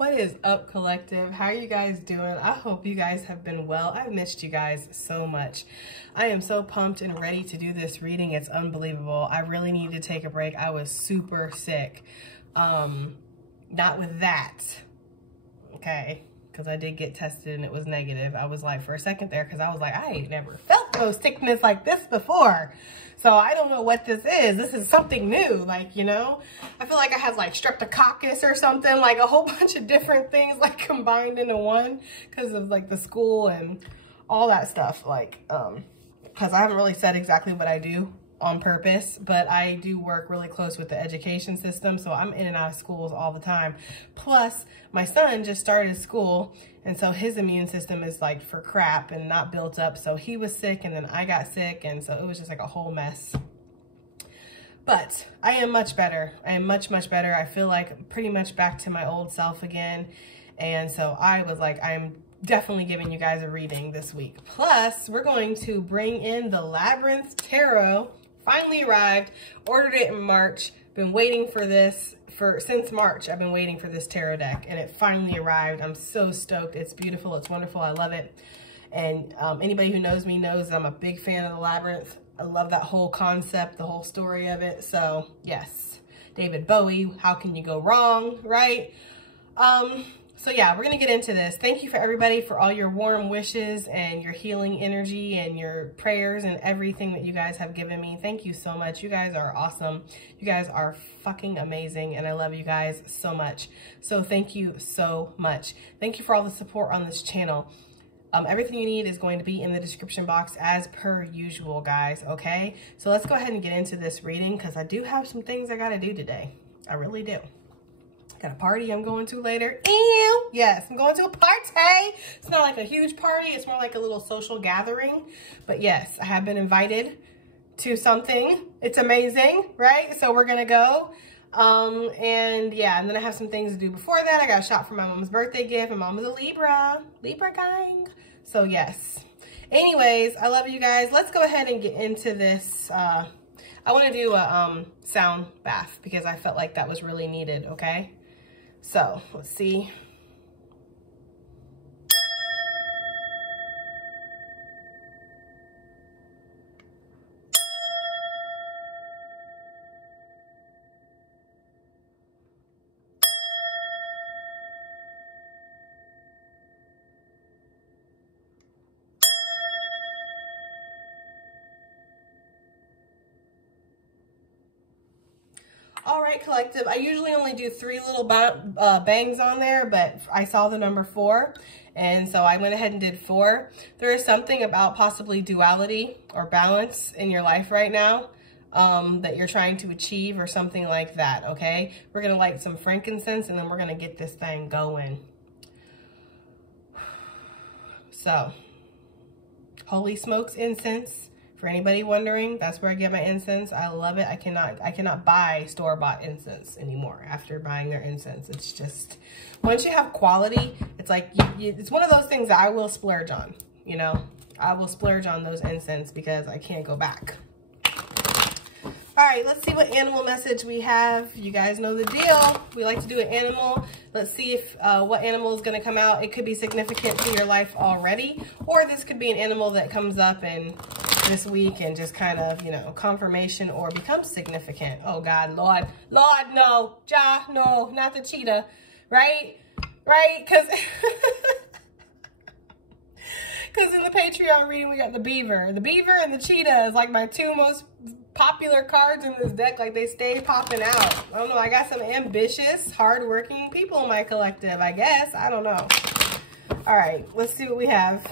What is up, collective? How are you guys doing? I hope you guys have been well. I've missed you guys so much. I am so pumped and ready to do this reading. It's unbelievable. I really need to take a break. I was super sick. Not with that, okay? Because I did get tested and it was negative. I was like, for a second there, because I was like, I ain't never felt no sickness like this before. So I don't know what this is. This is something new, like, you know? I feel like I had like streptococcus or something, like a whole bunch of different things like combined into one because of like the school and all that stuff. Like, because I haven't really said exactly what I do on purpose, but I do work really close with the education system, so I'm in and out of schools all the time. Plus, my son just started school, and so his immune system is like for crap and not built up, so he was sick, and then I got sick, and so it was just like a whole mess. But I am much better. I am much, much better. I feel like pretty much back to my old self again, and so I was like, I'm definitely giving you guys a reading this week. Plus, we're going to bring in the Labyrinth Tarot. Finally arrived, ordered it in March, been waiting for this since March. I've been waiting for this tarot deck and it finally arrived. I'm so stoked. It's beautiful, it's wonderful, I love it. And anybody who knows me knows that I'm a big fan of the Labyrinth. I love that whole concept, the whole story of it. So yes, David Bowie, how can you go wrong, right? So yeah, we're going to get into this. Thank you for everybody for all your warm wishes and your healing energy and your prayers and everything that you guys have given me. Thank you so much. You guys are awesome. You guys are fucking amazing and I love you guys so much. So thank you so much. Thank you for all the support on this channel. Everything you need is going to be in the description box as per usual, guys, okay? So let's go ahead and get into this reading because I do have some things I got to do today. I really do. Got a party I'm going to later. Ew! Yes, I'm going to a party. It's not like a huge party. It's more like a little social gathering. But yes, I have been invited to something. It's amazing, right? So we're going to go. And yeah, and then I have some things to do before that. I got a shop for my mom's birthday gift. My mom is a Libra gang. So yes. Anyways, I love you guys. Let's go ahead and get into this. I want to do a sound bath because I felt like that was really needed, okay? So let's see. All right, collective. I usually only do 3 little bangs on there, but I saw the number 4, and so I went ahead and did 4. There is something about possibly duality or balance in your life right now that you're trying to achieve or something like that, okay? We're going to light some frankincense, and then we're going to get this thing going. So, holy smokes incense. For anybody wondering, that's where I get my incense. I love it. I cannot buy store-bought incense anymore after buying their incense. It's just, once you have quality, it's like, it's one of those things that I will splurge on, you know? I will splurge on those incense because I can't go back. All right, let's see what animal message we have. You guys know the deal. We like to do an animal. Let's see if what animal is going to come out. It could be significant to your life already, or this could be an animal that comes up and this week and just kind of, you know, confirmation or becomes significant. Oh God, Lord, no, no, not the cheetah, right? Because in the Patreon reading, we got the beaver. The beaver and the cheetah is like my 2 most popular cards in this deck. Like, they stay popping out. I don't know. I got some ambitious, hardworking people in my collective, I guess. I don't know. All right, let's see what we have.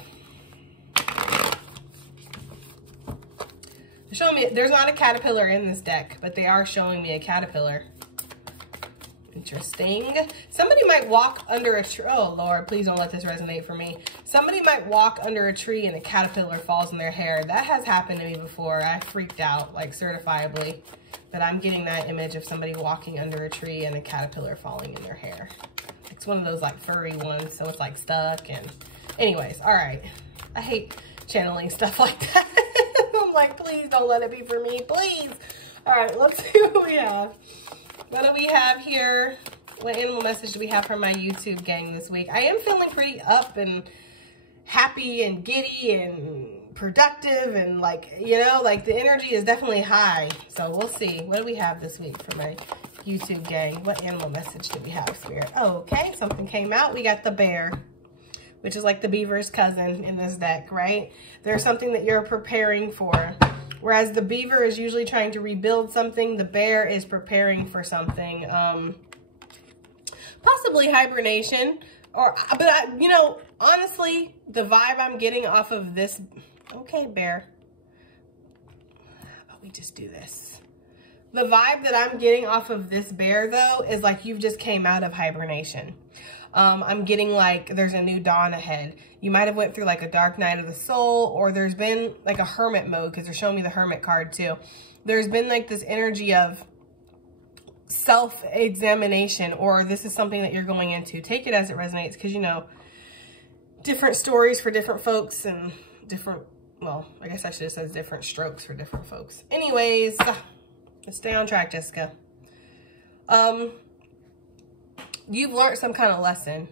They're showing me, there's not a caterpillar in this deck, but they are showing me a caterpillar. Interesting. Somebody might walk under a tree. Oh, Lord, please don't let this resonate for me. Somebody might walk under a tree and a caterpillar falls in their hair. That has happened to me before. I freaked out, like, certifiably. But I'm getting that image of somebody walking under a tree and a caterpillar falling in their hair. It's one of those, like, furry ones, so it's, like, stuck. And anyways, all right. I hate channeling stuff like that. I'm like, please don't let it be for me, please. All right, let's see what we have. What do we have here? What animal message do we have from my YouTube gang this week? I am feeling pretty up and happy and giddy and productive and like, you know, like the energy is definitely high. So we'll see. What do we have this week for my YouTube gang? What animal message do we have, Spirit? Oh, okay, something came out. We got the bear, which is like the beaver's cousin in this deck, right? There's something that you're preparing for. Whereas the beaver is usually trying to rebuild something, the bear is preparing for something. Possibly hibernation. But you know, honestly, the vibe I'm getting off of this... Okay, bear. Oh, we just do this. The vibe that I'm getting off of this bear, though, is like you've just came out of hibernation. I'm getting like there's a new dawn ahead. You might have went through like a dark night of the soul, or there's been like a hermit mode because they're showing me the hermit card too. There's been like this energy of self-examination, or this is something that you're going into. Take it as it resonates, because you know, different stories for different folks and different, well, I guess I should have said different strokes for different folks. Anyways, let's stay on track, Jessica. You've learned some kind of lesson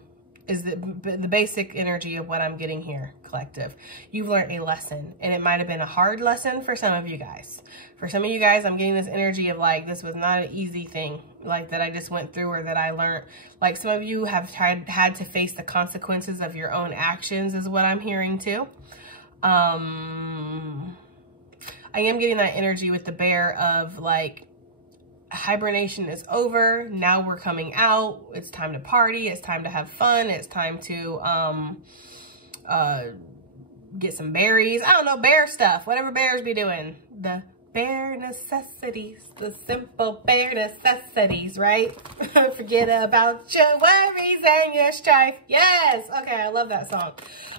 is the basic energy of what I'm getting here, collective. You've learned a lesson, and it might have been a hard lesson for some of you guys. For some of you guys, I'm getting this energy of like, this was not an easy thing, like that I just went through or that I learned. Like some of you have had to face the consequences of your own actions is what I'm hearing too. I am getting that energy with the bear of like, hibernation is over. Now we're coming out. It's time to party. It's time to have fun. It's time to get some berries. I don't know, bear stuff. Whatever bears be doing. The bare necessities. The simple bare necessities, right? Forget about your worries and your strife. Yes. Okay, I love that song.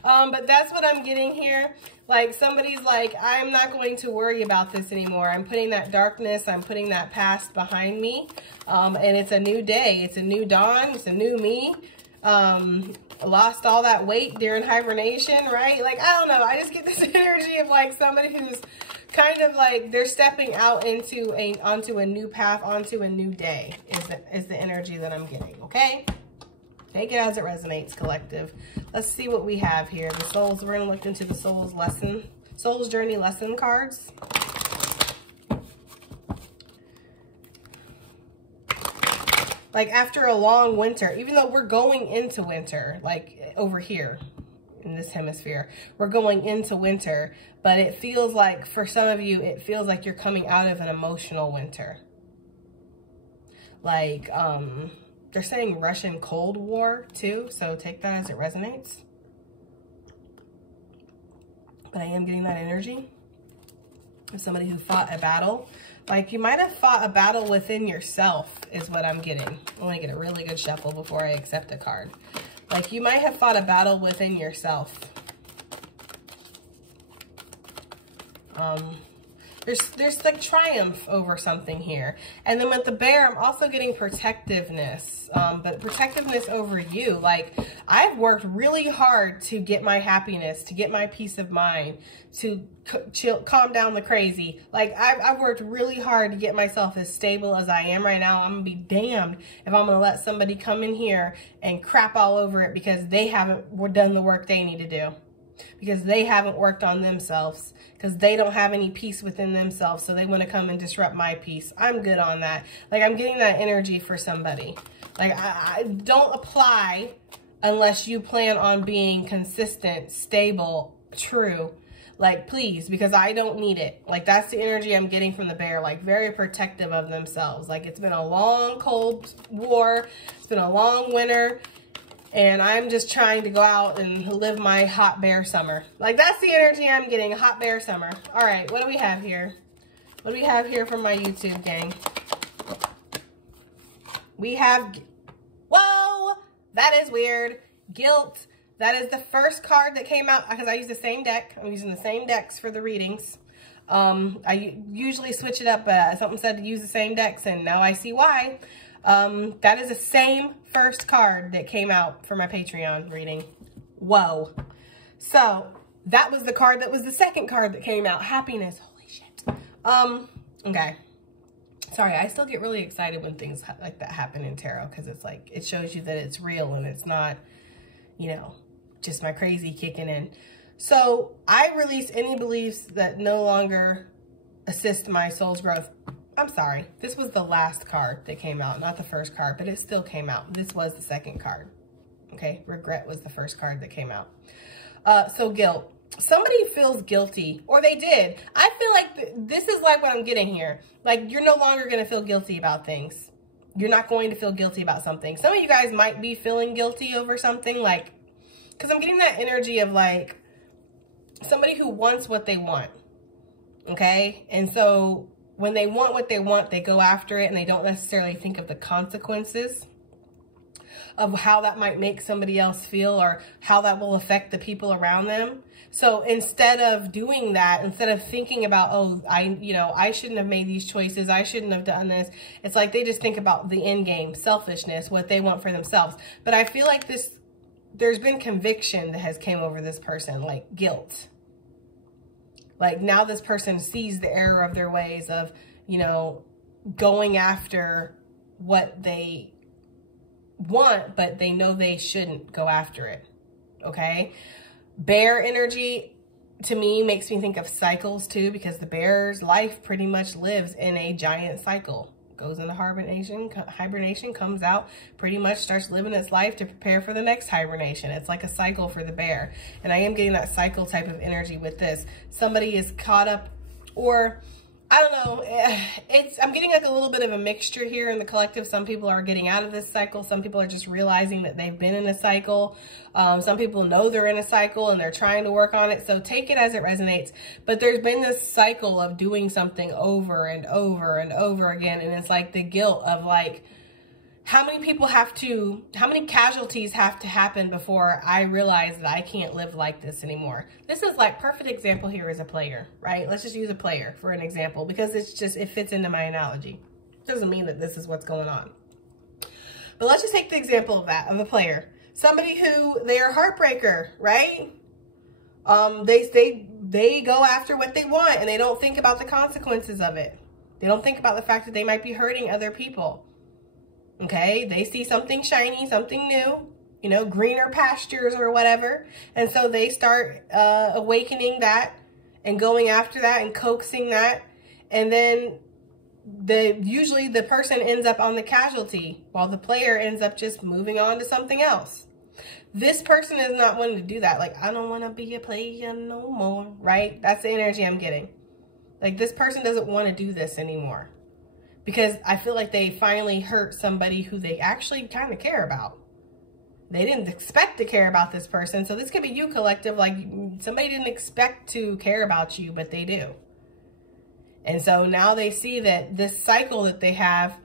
But that's what I'm getting here. Like somebody's like, I'm not going to worry about this anymore. I'm putting that darkness, I'm putting that past behind me. And it's a new day. It's a new dawn. It's a new me. Lost all that weight during hibernation, right? Like, I don't know. I just get this energy of like somebody who's kind of like they're stepping out onto a new path, onto a new day is the energy that I'm getting, okay? Take it as it resonates, collective. Let's see what we have here. The souls, we're gonna look into the soul's journey lesson cards. Like after a long winter, even though we're going into winter, like over here in this hemisphere, we're going into winter, but it feels like for some of you, it feels like you're coming out of an emotional winter. Like, they're saying Russian Cold War too, so take that as it resonates. But I am getting that energy of somebody who fought a battle. Like you might have fought a battle within yourself is what I'm getting. I want to get a really good shuffle before I accept a card. Like you might have fought a battle within yourself. There's like triumph over something here. And then with the bear, I'm also getting protectiveness, but protectiveness over you. Like I've worked really hard to get my happiness, to get my peace of mind, to calm down the crazy. Like I've worked really hard to get myself as stable as I am right now. I'm gonna be damned if I'm gonna let somebody come in here and crap all over it because they haven't done the work they need to do. Because they haven't worked on themselves, because they don't have any peace within themselves, so they want to come and disrupt my peace. I'm good on that. Like, I'm getting that energy for somebody. Like, I don't apply unless you plan on being consistent, stable, true. Like, please, because I don't need it. Like, that's the energy I'm getting from the bear. Like, very protective of themselves. Like, it's been a long, cold war. It's been a long winter. And I'm just trying to go out and live my hot bear summer. Like, that's the energy I'm getting, a hot bear summer. All right, what do we have here? What do we have here from my YouTube gang? We have, whoa, that is weird. Guilt. That is the first card that came out because I use the same deck. I'm using the same decks for the readings. I usually switch it up, but something said to use the same decks, and now I see why. That is the same first card that came out for my Patreon reading. Whoa. So that was the card that was the second card that came out. Happiness. Holy shit. Okay. Sorry, I still get really excited when things like that happen in tarot, because it's like, it shows you that it's real and it's not, you know, just my crazy kicking in. So I release any beliefs that no longer assist my soul's growth. I'm sorry, this was the last card that came out, not the first card, but it still came out. This was the second card. Okay, regret was the first card that came out. So guilt. Somebody feels guilty, or they did. I feel like this is like what I'm getting here. Like, you're no longer going to feel guilty about things. You're not going to feel guilty about something. Some of you guys might be feeling guilty over something, like, because I'm getting that energy of like somebody who wants what they want. Okay, and so when they want what they want, they go after it, and they don't necessarily think of the consequences of how that might make somebody else feel, or how that will affect the people around them. So instead of doing that, instead of thinking about, oh, I shouldn't have made these choices, I shouldn't have done this, it's like they just think about the end game, selfishness, what they want for themselves. But I feel like there's been conviction that has came over this person, like guilt. Like, now this person sees the error of their ways of, you know, going after what they want, but they know they shouldn't go after it. Okay? Bear energy, to me, makes me think of cycles too, because the bear's life pretty much lives in a giant cycle. Goes into hibernation, comes out, pretty much starts living its life to prepare for the next hibernation. It's like a cycle for the bear. And I am getting that cycle type of energy with this. Somebody is caught up, or I don't know, I'm getting like a little bit of a mixture here in the collective. Some people are getting out of this cycle. Some people are just realizing that they've been in a cycle. Some people know they're in a cycle and they're trying to work on it. So take it as it resonates. But there's been this cycle of doing something over and over and over again. And it's like the guilt of like, how many casualties have to happen before I realize that I can't live like this anymore? This is like, perfect example here is a player, right? Let's just use a player for an example, because it fits into my analogy. Doesn't mean that this is what's going on. But let's just take the example of that, of a player. Somebody who, they're a heartbreaker, right? They go after what they want, and they don't think about the consequences of it. They don't think about the fact that they might be hurting other people. Okay, they see something shiny, something new, you know, greener pastures or whatever. And so they start awakening that and going after that and coaxing that. And then usually the person ends up on the casualty, while the player ends up just moving on to something else. This person is not wanting to do that. Like, I don't want to be a player no more, right? That's the energy I'm getting. Like, this person doesn't want to do this anymore, because I feel like they finally hurt somebody who they actually kind of care about. They didn't expect to care about this person. So this could be you, collective. Like, somebody didn't expect to care about you, but they do. And so now they see that this cycle that they have,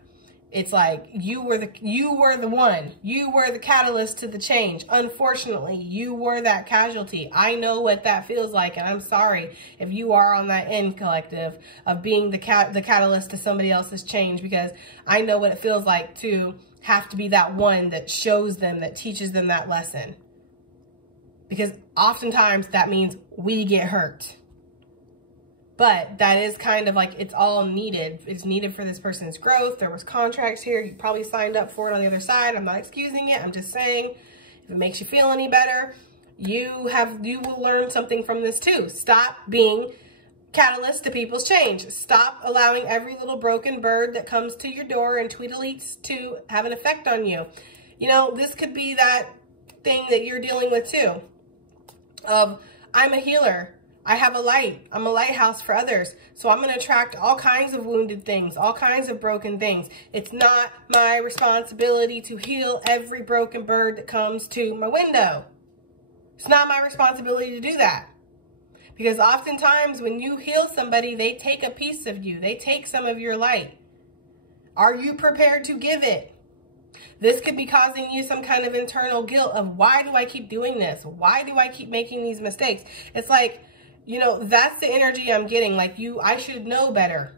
it's like, you were the one. You were the catalyst to the change. Unfortunately, you were that casualty. I know what that feels like, and I'm sorry if you are on that end, collective, of being the catalyst to somebody else's change, because I know what it feels like to have to be that one that shows them, that teaches them that lesson. Because oftentimes that means we get hurt. But that is kind of like, it's all needed. It's needed for this person's growth. There was contracts here. You probably signed up for it on the other side. I'm not excusing it. I'm just saying, if it makes you feel any better, you will learn something from this too. Stop being catalyst to people's change. Stop allowing every little broken bird that comes to your door and tweetaleets to have an effect on you. You know, this could be that thing that you're dealing with too. I'm a healer. I have a light. I'm a lighthouse for others. So I'm going to attract all kinds of wounded things, all kinds of broken things. It's not my responsibility to heal every broken bird that comes to my window. It's not my responsibility to do that. Because oftentimes when you heal somebody, they take a piece of you. They take some of your light. Are you prepared to give it? This could be causing you some kind of internal guilt of, why do I keep doing this? Why do I keep making these mistakes? It's like, you know, that's the energy I'm getting. Like, I should know better,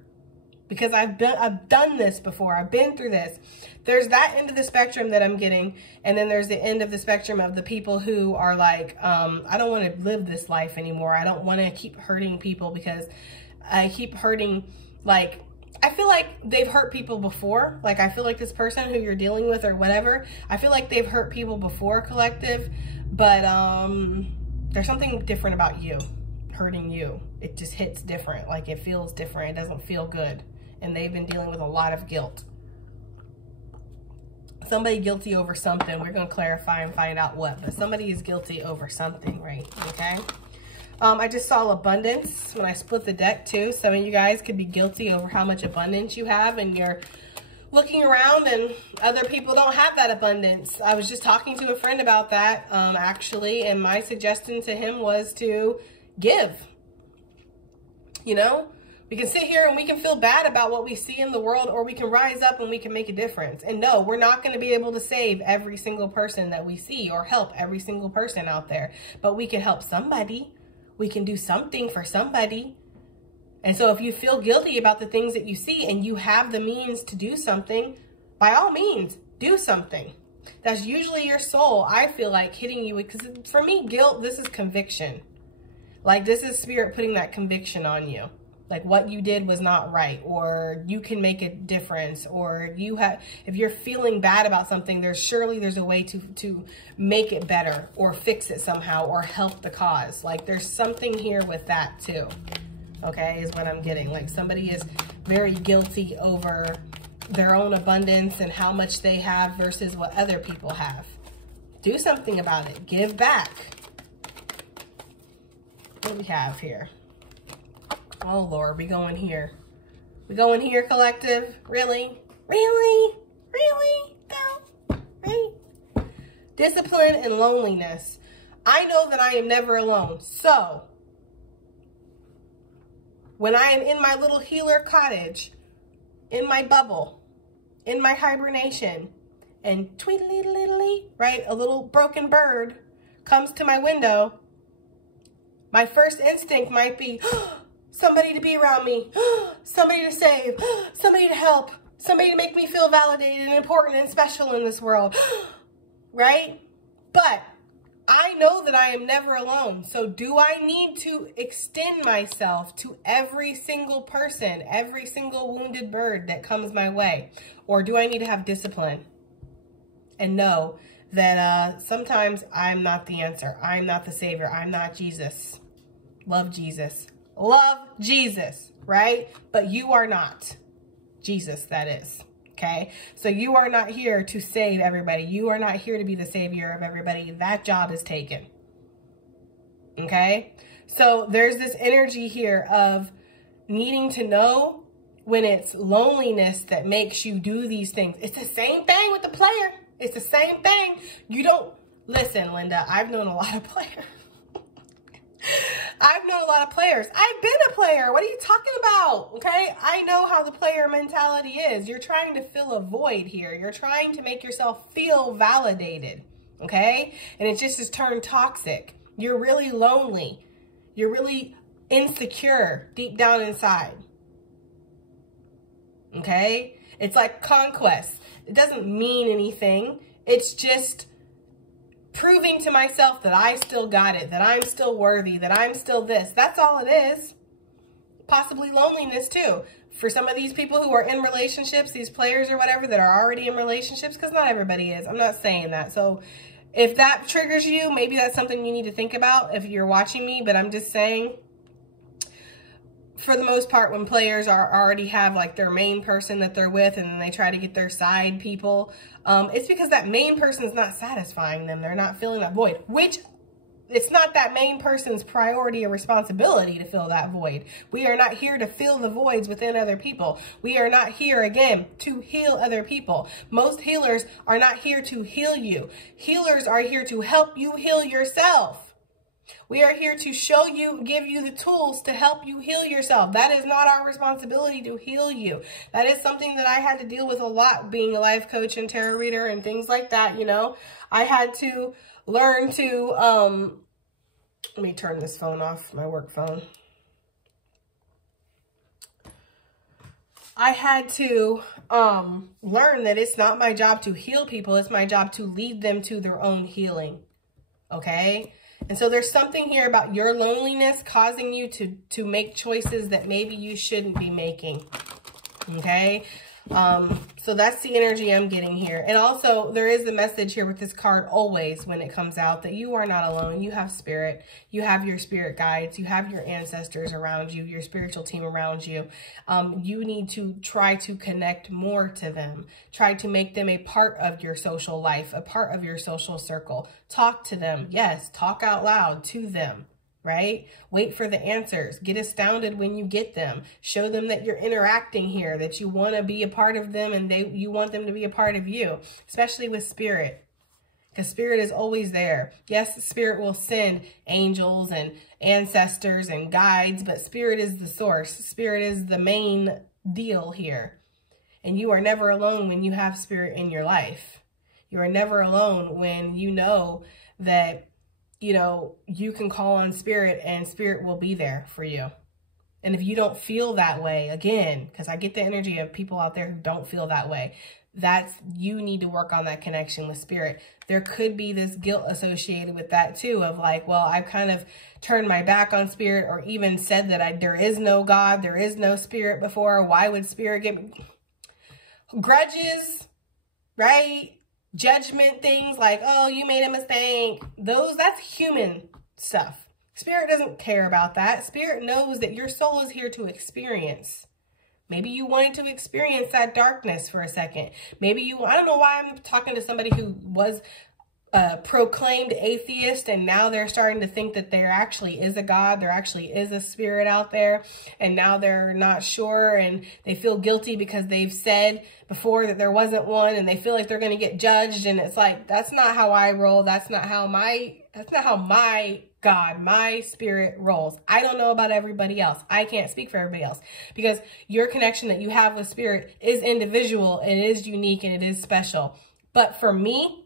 because I've done this before. I've been through this. There's that end of the spectrum that I'm getting. And then there's the end of the spectrum of the people who are like, I don't want to live this life anymore. I don't want to keep hurting people, because I keep hurting, like, I feel like they've hurt people before. Like, I feel like this person who you're dealing with or whatever, I feel like they've hurt people before, collective. But there's something different about you, hurting you. It just hits different. Like, it feels different. It doesn't feel good. And they've been dealing with a lot of guilt. Somebody guilty over something. We're going to clarify and find out what. But somebody is guilty over something, right? Okay. I just saw abundance when I split the deck too. Some of you guys could be guilty over how much abundance you have, and you're looking around and other people don't have that abundance. I was just talking to a friend about that actually, and my suggestion to him was to give. You know, we can sit here and we can feel bad about what we see in the world, or we can rise up and we can make a difference. And no, we're not going to be able to save every single person that we see or help every single person out there, but we can help somebody. We can do something for somebody. And so if you feel guilty about the things that you see and you have the means to do something, by all means, do something. That's usually your soul, I feel like, hitting you. Because for me, guilt, this is conviction. Like, this is spirit putting that conviction on you. Like, what you did was not right, or you can make a difference, or you have, if you're feeling bad about something, there's a way to make it better, or fix it somehow, or help the cause. Like, there's something here with that too. Okay, is what I'm getting. Like, somebody is very guilty over their own abundance and how much they have versus what other people have. Do something about it. Give back. What do we have here? Oh, Lord, we going here. We going here, collective? Really? Really? Really? No? Right? Discipline and loneliness. I know that I am never alone. So, when I am in my little healer cottage, in my bubble, in my hibernation, and tweedly-diddly, right, a little broken bird comes to my window, my first instinct might be, somebody to be around me, somebody to save, somebody to help, somebody to make me feel validated and important and special in this world, right? But I know that I am never alone. So do I need to extend myself to every single person, every single wounded bird that comes my way? Or do I need to have discipline and know that sometimes I'm not the answer. I'm not the savior. I'm not Jesus. Love Jesus. Love Jesus, right? But you are not Jesus, that is. Okay, so you are not here to save everybody. You are not here to be the savior of everybody. That job is taken. Okay, so there's this energy here of needing to know when it's loneliness that makes you do these things. It's the same thing with the player. It's the same thing. You don't, listen, Linda, I've known a lot of players. I've known a lot of players. I've been a player. What are you talking about? Okay. I know how the player mentality is. You're trying to fill a void here. You're trying to make yourself feel validated. Okay. And it just has turned toxic. You're really lonely. You're really insecure deep down inside. Okay. It's like conquest. It doesn't mean anything. It's just proving to myself that I still got it, that I'm still worthy, that I'm still this. That's all it is. Possibly loneliness too. For some of these people who are in relationships, these players or whatever that are already in relationships, because not everybody is. I'm not saying that. So if that triggers you, maybe that's something you need to think about if you're watching me. But I'm just saying, for the most part, when players already have like their main person that they're with, and then they try to get their side people, it's because that main person is not satisfying them. They're not filling that void, which it's not that main person's priority or responsibility to fill that void. We are not here to fill the voids within other people. We are not here, again, to heal other people. Most healers are not here to heal you. Healers are here to help you heal yourself. We are here to show you, give you the tools to help you heal yourself. That is not our responsibility to heal you. That is something that I had to deal with a lot being a life coach and tarot reader and things like that, you know. I had to learn to, let me turn this phone off, my work phone. I had to learn that it's not my job to heal people. It's my job to lead them to their own healing, okay? And so there's something here about your loneliness causing you to make choices that maybe you shouldn't be making. Okay. So that's the energy I'm getting here. And also there is the message here with this card always when it comes out that you are not alone. You have spirit. You have your spirit guides. You have your ancestors around you, your spiritual team around you. You need to try to connect more to them. Try to make them a part of your social life, a part of your social circle. Talk to them. Yes, talk out loud to them. Right? Wait for the answers. Get astounded when you get them. Show them that you're interacting here, that you want to be a part of them and you want them to be a part of you, especially with spirit. Because spirit is always there. Yes, spirit will send angels and ancestors and guides, but spirit is the source. Spirit is the main deal here. And you are never alone when you have spirit in your life. You are never alone when you know that you can call on spirit and spirit will be there for you. And if you don't feel that way, again, because I get the energy of people out there who don't feel that way, you need to work on that connection with spirit. There could be this guilt associated with that too, of like, well, I've kind of turned my back on spirit, or even said that there is no God, there is no spirit before. Why would spirit get grudges, right? Judgment, things like, oh, you made a mistake. That's human stuff. Spirit doesn't care about that. Spirit knows that your soul is here to experience. Maybe you wanted to experience that darkness for a second. Maybe I don't know why I'm talking to somebody who was proclaimed atheist, and now they're starting to think that there actually is a God, there actually is a spirit out there, and now they're not sure, and they feel guilty because they've said before that there wasn't one, and they feel like they're going to get judged. And it's like, that's not how I roll. That's not how my God, my spirit rolls. I don't know about everybody else. I can't speak for everybody else, because your connection that you have with spirit is individual, and it is unique, and it is special. But for me,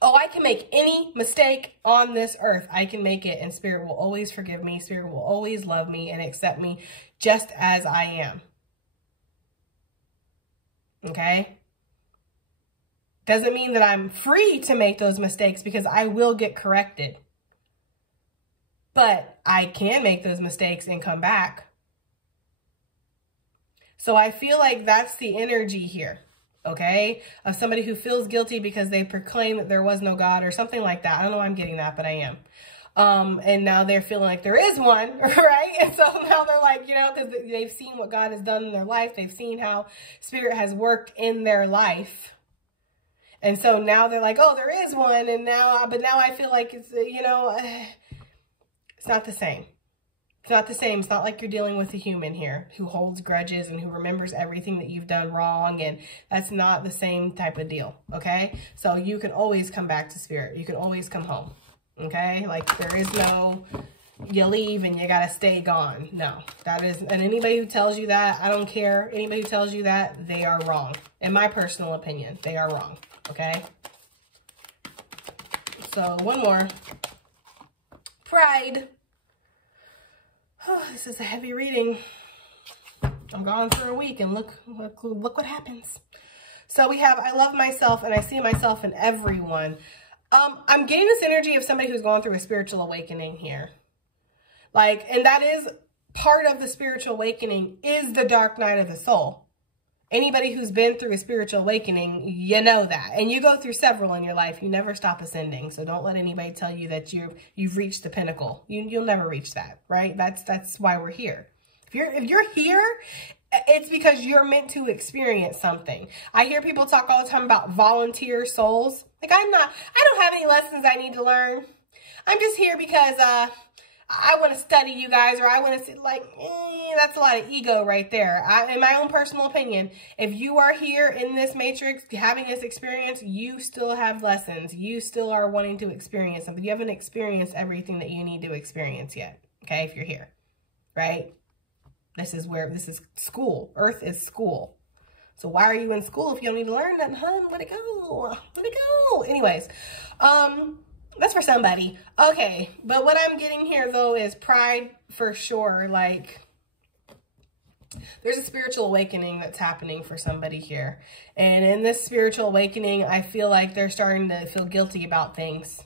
I can make any mistake on this earth. I can make it, and spirit will always forgive me. Spirit will always love me and accept me just as I am. Okay? Doesn't mean that I'm free to make those mistakes, because I will get corrected. But I can make those mistakes and come back. So I feel like that's the energy here. Okay, of somebody who feels guilty because they proclaim that there was no God or something like that. I don't know why I'm getting that, but I am. And now they're feeling like there is one, right? And so now they're like, because they've seen what God has done in their life. They've seen how spirit has worked in their life. And so now they're like, oh, there is one. And now I feel like it's, it's not the same. It's not the same. It's not like you're dealing with a human here who holds grudges and who remembers everything that you've done wrong. And that's not the same type of deal. Okay. So you can always come back to spirit. You can always come home. Okay. Like there is no, you leave and you got to stay gone. No, and anybody who tells you that, I don't care. Anybody who tells you that, they are wrong. In my personal opinion, they are wrong. Okay. So one more. Pride. Oh, this is a heavy reading. I'm gone for a week, and look what happens. So we have, I love myself and I see myself in everyone. I'm getting this energy of somebody who's going through a spiritual awakening here. And that is part of the spiritual awakening is the dark night of the soul. Anybody who's been through a spiritual awakening, you know that. And you go through several in your life. You never stop ascending. So don't let anybody tell you that you've reached the pinnacle. You'll never reach that, right? That's why we're here. If you're here, it's because you're meant to experience something. I hear people talk all the time about volunteer souls. Like I don't have any lessons I need to learn. I'm just here because I want to study you guys, or I want to see, that's a lot of ego right there. In my own personal opinion, if you are here in this matrix having this experience, you still have lessons. You still are wanting to experience something. You haven't experienced everything that you need to experience yet. Okay, if you're here, right? This is school. Earth is school. So why are you in school if you don't need to learn nothing, hun? Let it go. Let it go. Anyways, that's for somebody. Okay, but what I'm getting here, though, is pride for sure. There's a spiritual awakening that's happening for somebody here. And in this spiritual awakening, I feel like they're starting to feel guilty about things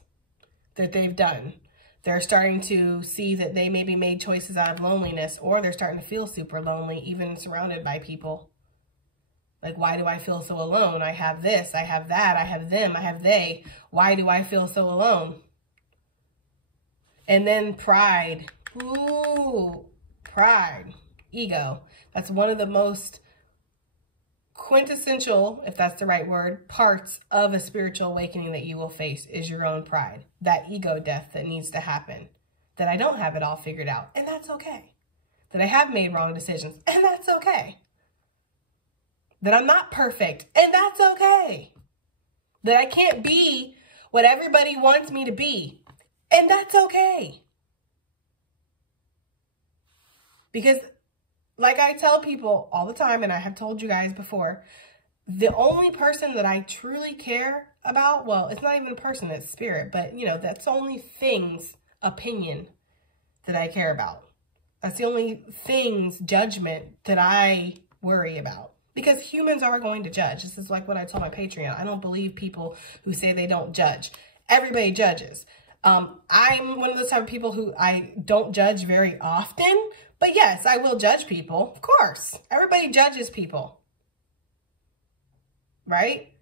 that they've done. They're starting to see that they maybe made choices out of loneliness, or they're starting to feel super lonely, even surrounded by people. Like, why do I feel so alone? I have this, I have that, I have them, I have they. Why do I feel so alone? And then pride. Ooh, pride, ego. That's one of the most quintessential, if that's the right word, parts of a spiritual awakening that you will face is your own pride. That ego death that needs to happen. That I don't have it all figured out, and that's okay. That I have made wrong decisions, and that's okay. That I'm not perfect, and that's okay. That I can't be what everybody wants me to be, and that's okay. Because, like I tell people all the time, and I have told you guys before, the only person that I truly care about, well, it's not even a person, it's spirit, but, you know, that's only things, opinion, that I care about. That's the only things, judgment, that I worry about. Because humans are going to judge. This is like what I told my Patreon. I don't believe people who say they don't judge. Everybody judges. I'm one of those type of people who I don't judge very often. But yes, I will judge people. Of course. Everybody judges people. Right?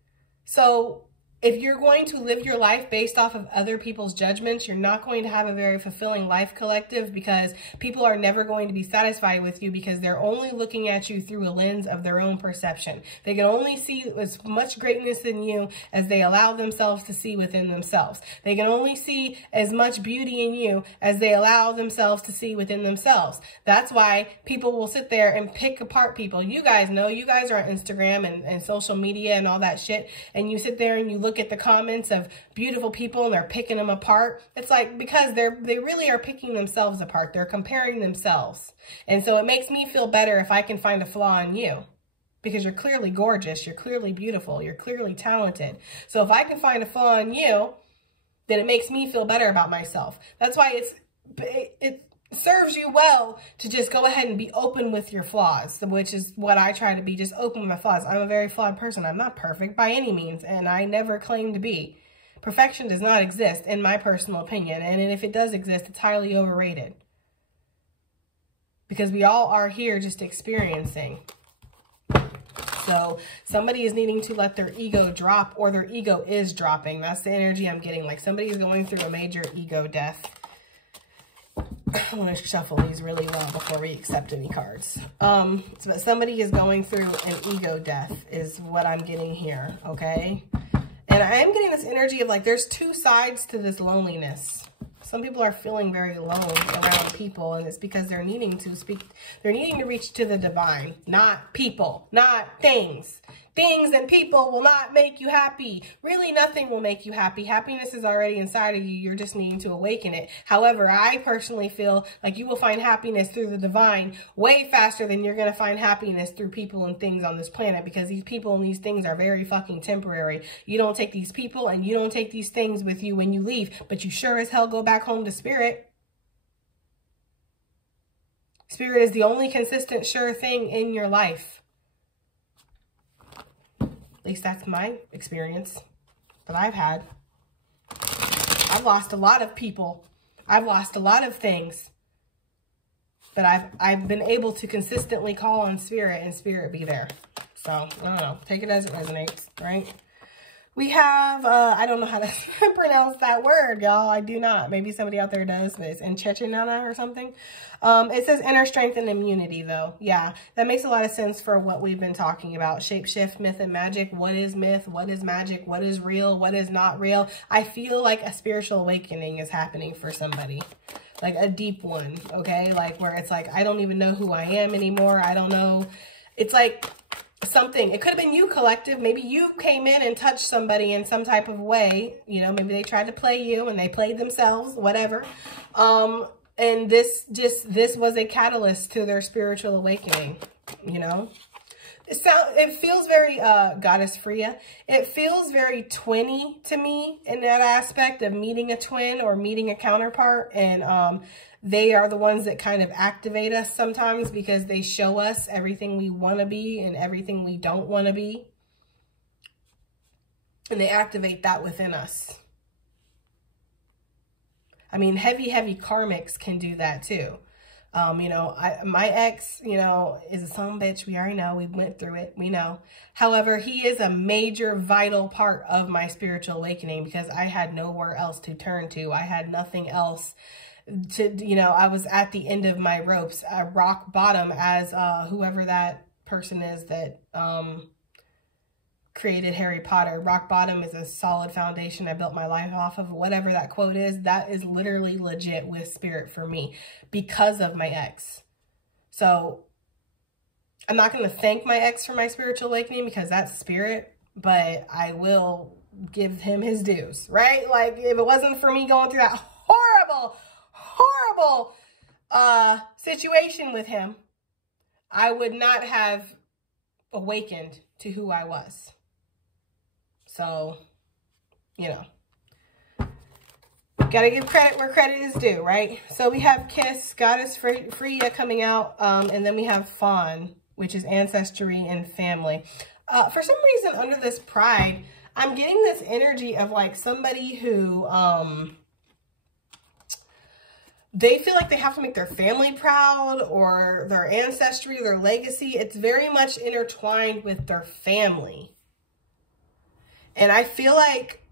So if you're going to live your life based off of other people's judgments, you're not going to have a very fulfilling life collective, because people are never going to be satisfied with you because they're only looking at you through a lens of their own perception. They can only see as much greatness in you as they allow themselves to see within themselves. They can only see as much beauty in you as they allow themselves to see within themselves. That's why people will sit there and pick apart people. You guys know, you guys are on Instagram and social media and all that shit, and you sit there and you look at the comments of beautiful people and they're picking them apart. It's like, because they really are picking themselves apart. They're comparing themselves. And so it makes me feel better if I can find a flaw in you, because you're clearly gorgeous. You're clearly beautiful. You're clearly talented. So if I can find a flaw in you, then it makes me feel better about myself. That's why it serves you well to just go ahead and be open with your flaws, which is what I try to be, just open with my flaws. I'm a very flawed person. I'm not perfect by any means, and I never claim to be. Perfection does not exist, in my personal opinion, and if it does exist, it's highly overrated. Because we all are here just experiencing. So somebody is needing to let their ego drop, or their ego is dropping. That's the energy I'm getting. Like somebody is going through a major ego death. I want to shuffle these really well before we accept any cards. But somebody is going through an ego death is what I'm getting here, okay? And I am getting this energy of like there's two sides to this loneliness. Some people are feeling very alone around people, and it's because they're needing to speak. They're needing to reach to the divine, not people, not things. Things and people will not make you happy. Really, nothing will make you happy. Happiness is already inside of you. You're just needing to awaken it. However, I personally feel like you will find happiness through the divine way faster than you're going to find happiness through people and things on this planet, because these people and these things are very fucking temporary. You don't take these people and you don't take these things with you when you leave, but you sure as hell go back home to spirit. Spirit is the only consistent, sure thing in your life. At least that's my experience that I've had. I've lost a lot of people. I've lost a lot of things. But I've been able to consistently call on spirit and spirit be there. So, I don't know. Take it as it resonates, right? We have, I don't know how to pronounce that word, y'all. I do not. Maybe somebody out there does, but it's in Chechenana or something. It says inner strength and immunity, though. Yeah, that makes a lot of sense for what we've been talking about. Shapeshift, myth, and magic. What is myth? What is magic? What is real? What is not real? I feel like a spiritual awakening is happening for somebody. Like a deep one, okay? Like where it's like, I don't even know who I am anymore. I don't know. It's like something, it could have been you, collective. Maybe you came in and touched somebody in some type of way. You know, maybe they tried to play you and they played themselves, whatever. And this was a catalyst to their spiritual awakening, you know. It feels very, Goddess Freya, it feels very twinny to me in that aspect of meeting a twin or meeting a counterpart. And they are the ones that kind of activate us sometimes, because they show us everything we want to be and everything we don't want to be. And they activate that within us. I mean, heavy karmics can do that too. You know, my ex, you know, is a son of a bitch. We already know. We went through it. We know. However, he is a major, vital part of my spiritual awakening because I had nowhere else to turn to. I had nothing else to, you know, I was at the end of my ropes, at rock bottom, as whoever that person is that created Harry Potter. Rock bottom is a solid foundation I built my life off of. Whatever that quote is, that is literally legit with spirit for me because of my ex. So I'm not going to thank my ex for my spiritual awakening because that's spirit, but I will give him his dues, right? Like, if it wasn't for me going through that horrible situation with him, I would not have awakened to who I was. So, you know, gotta give credit where credit is due, right? So we have Kiss, Goddess Freya coming out, and then we have Fawn, which is ancestry and family. For some reason, under this Pride, I'm getting this energy of like somebody who, they feel like they have to make their family proud or their ancestry, their legacy. It's very much intertwined with their family. And I feel like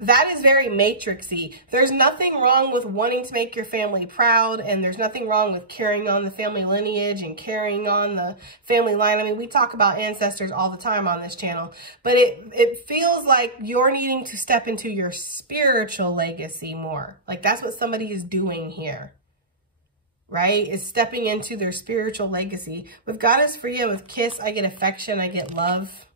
that is very matrixy. There's nothing wrong with wanting to make your family proud, and there's nothing wrong with carrying on the family lineage and carrying on the family line. I mean, we talk about ancestors all the time on this channel, but it feels like you're needing to step into your spiritual legacy more. Like that's what somebody is doing here, right? Is stepping into their spiritual legacy. With Goddess Freya, with Kiss, I get affection, I get love.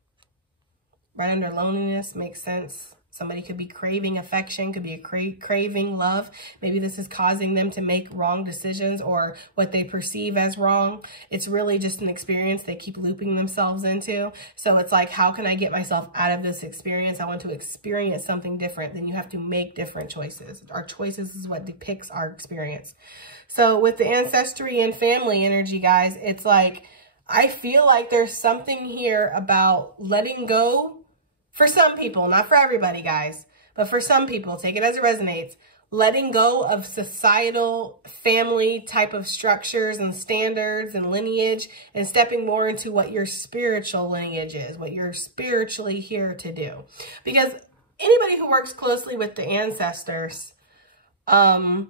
Right under loneliness makes sense. Somebody could be craving affection, could be craving love. Maybe this is causing them to make wrong decisions or what they perceive as wrong. It's really just an experience they keep looping themselves into. So it's like, how can I get myself out of this experience? I want to experience something different. Then you have to make different choices. Our choices is what depicts our experience. So with the ancestry and family energy, guys, it's like, I feel like there's something here about letting go. For some people, not for everybody, guys, but for some people, take it as it resonates, letting go of societal family type of structures and standards and lineage and stepping more into what your spiritual lineage is, what you're spiritually here to do. Because anybody who works closely with the ancestors, or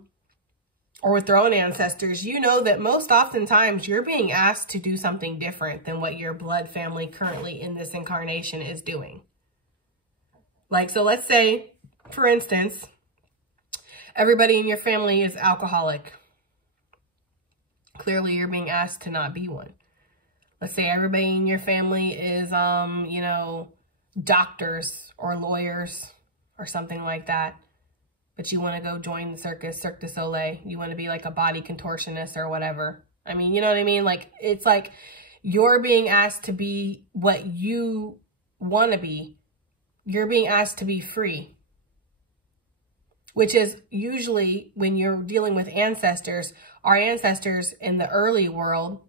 with their own ancestors, you know that most oftentimes you're being asked to do something different than what your blood family currently in this incarnation is doing. Like, so let's say, for instance, everybody in your family is alcoholic. Clearly, you're being asked to not be one. Let's say everybody in your family is, you know, doctors or lawyers or something like that. But you want to go join the circus, Cirque du Soleil. You want to be like a body contortionist or whatever. I mean, you know what I mean? Like, it's like you're being asked to be what you want to be. You're being asked to be free, which is usually when you're dealing with ancestors. Our ancestors in the early world,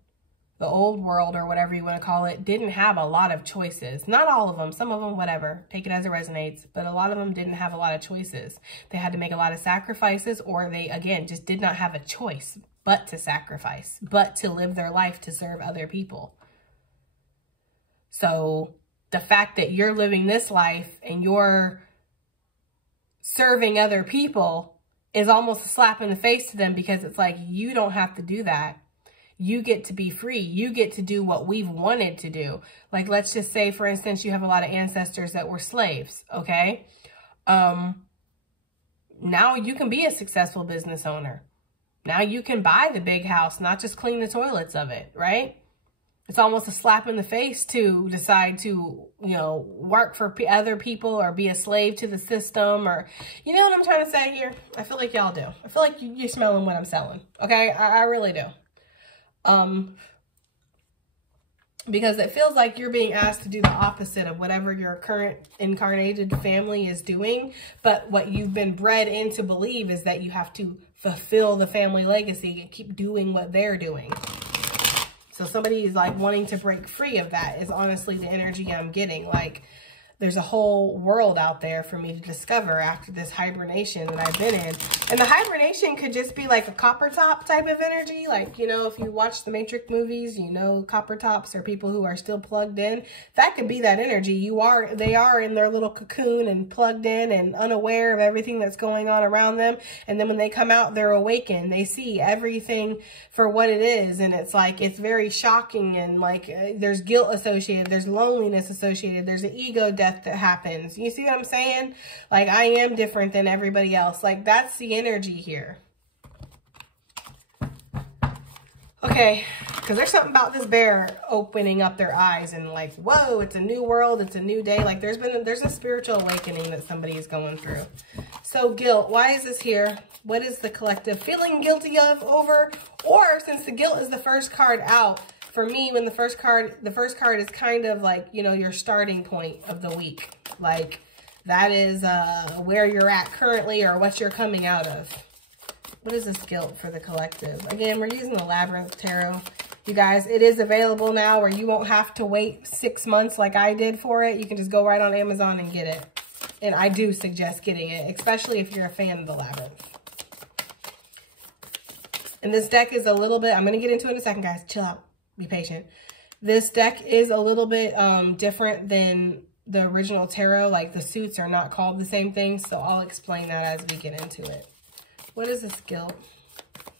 the old world or whatever you want to call it, didn't have a lot of choices. Not all of them, some of them, whatever, take it as it resonates, but a lot of them didn't have a lot of choices. They had to make a lot of sacrifices, or they, again, just did not have a choice but to sacrifice, but to live their life to serve other people. So the fact that you're living this life and you're serving other people is almost a slap in the face to them, because it's like, you don't have to do that. You get to be free. You get to do what we've wanted to do. Like, let's just say, for instance, you have a lot of ancestors that were slaves, okay? Now you can be a successful business owner. Now you can buy the big house, not just clean the toilets of it, right? It's almost a slap in the face to decide to, you know, work for other people or be a slave to the system, or, you know what I'm trying to say here? I feel like y'all do. I feel like you're smelling what I'm selling. Okay? I really do. Because it feels like you're being asked to do the opposite of whatever your current incarnated family is doing. But what you've been bred into believe is that you have to fulfill the family legacy and keep doing what they're doing. So somebody is like wanting to break free of that is honestly the energy I'm getting. Like, there's a whole world out there for me to discover after this hibernation that I've been in. And the hibernation could just be like a copper top type of energy. Like, you know, if you watch the Matrix movies, you know, copper tops are people who are still plugged in. That could be that energy. They are in their little cocoon and plugged in and unaware of everything that's going on around them. And then when they come out, they're awakened. They see everything for what it is. And it's like, it's very shocking. And like, there's guilt associated. There's loneliness associated. There's an ego death that happens. You see what I'm saying? Like, I am different than everybody else. Like, that's the energy here. Okay, because there's something about this bear opening up their eyes and like, whoa, it's a new world, it's a new day. Like, there's a spiritual awakening that somebody is going through. So guilt, why is this here? What is the collective feeling guilty of over? Or since the guilt is the first card out, for me, when the first card is kind of like, you know, your starting point of the week. Like, that is where you're at currently or what you're coming out of. What is this guilt for the collective? Again, we're using the Labyrinth Tarot. You guys, it is available now where you won't have to wait 6 months like I did for it. You can just go right on Amazon and get it. And I do suggest getting it, especially if you're a fan of the Labyrinth. And this deck is a little bit, I'm going to get into it in a second, guys. Chill out. Be patient. This deck is a little bit different than the original tarot. Like, the suits are not called the same thing, so I'll explain that as we get into it. What is this guilt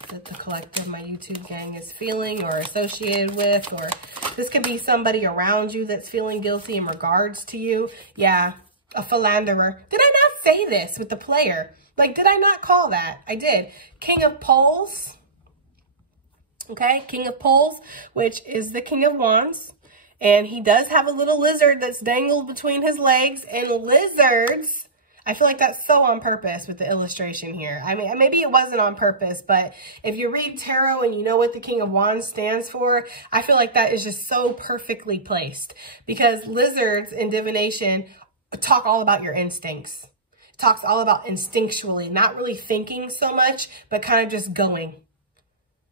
that the collective, my YouTube gang, is feeling or associated with? Or this could be somebody around you that's feeling guilty in regards to you. Yeah, a philanderer. Did I not say this with the player? Like, did I not call that? I did. King of Poles. Okay, King of Poles, which is the King of Wands. And he does have a little lizard that's dangled between his legs. And lizards, I feel like that's so on purpose with the illustration here. I mean, maybe it wasn't on purpose, but if you read tarot and you know what the King of Wands stands for, I feel like that is just so perfectly placed. Because lizards in divination talk all about your instincts. It talks all about instinctually, not really thinking so much, but kind of just going.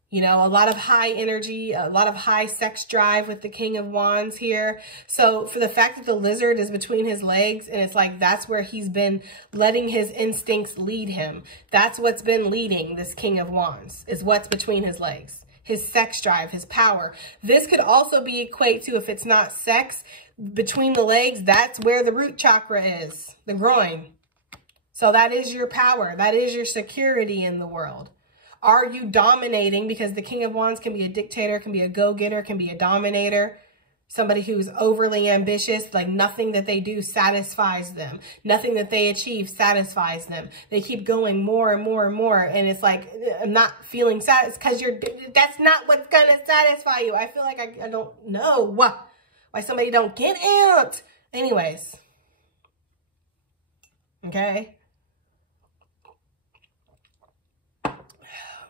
You know, a lot of high energy, a lot of high sex drive with the King of Wands here. So for the fact that the lizard is between his legs, and it's like that's where he's been letting his instincts lead him. That's what's been leading this King of Wands, is what's between his legs. His sex drive, his power. This could also be equate to, if it's not sex, between the legs, that's where the root chakra is, the groin. So that is your power. That is your security in the world. Are you dominating? Because the King of Wands can be a dictator, can be a go-getter, can be a dominator. Somebody who's overly ambitious, like nothing that they do satisfies them. Nothing that they achieve satisfies them. They keep going more and more and more. And it's like, I'm not feeling satisfied because that's not what's going to satisfy you. I feel like I don't know why somebody don't get it. Anyways. Okay.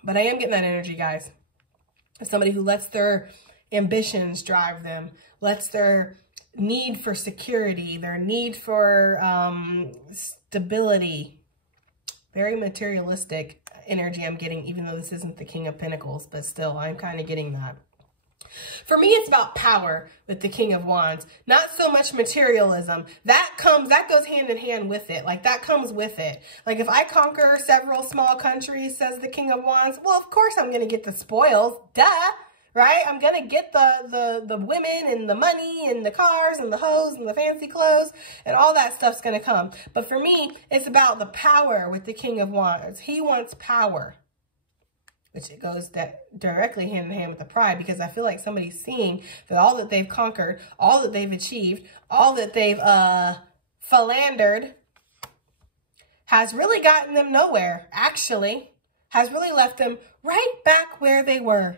But I am getting that energy, guys. Somebody who lets their ambitions drive them, lets their need for security, their need for stability. Very materialistic energy I'm getting, even though this isn't the King of Pentacles, but still, I'm kind of getting that. For me, it's about power with the King of Wands, not so much materialism. That goes hand in hand with it. Like, that comes with it. Like, if I conquer several small countries, says the King of Wands, well, of course I'm going to get the spoils. Duh. Right? I'm going to get the women and the money and the cars and the hoes and the fancy clothes and all that stuff's going to come. But for me, it's about the power with the King of Wands. He wants power. Which it goes directly hand in hand with the pride, because I feel like somebody's seeing that all that they've conquered, all that they've achieved, all that they've philandered has really gotten them nowhere, actually, has really left them right back where they were,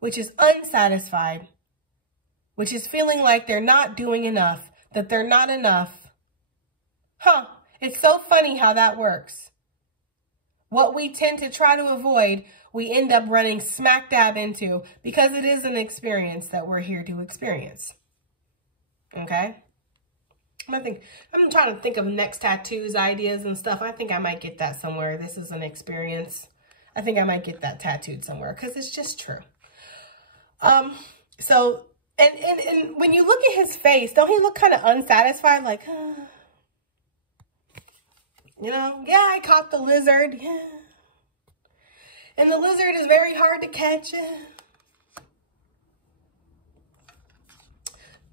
which is unsatisfied, which is feeling like they're not doing enough, that they're not enough. It's so funny how that works. What we tend to try to avoid, we end up running smack dab into, because it is an experience that we're here to experience. Okay? I'm trying to think of next tattoos, ideas and stuff. I think I might get that somewhere. This is an experience. I think I might get that tattooed somewhere because it's just true. So And when you look at his face, don't he look kind of unsatisfied? Like, you know, yeah, I caught the lizard. Yeah. And the lizard is very hard to catch.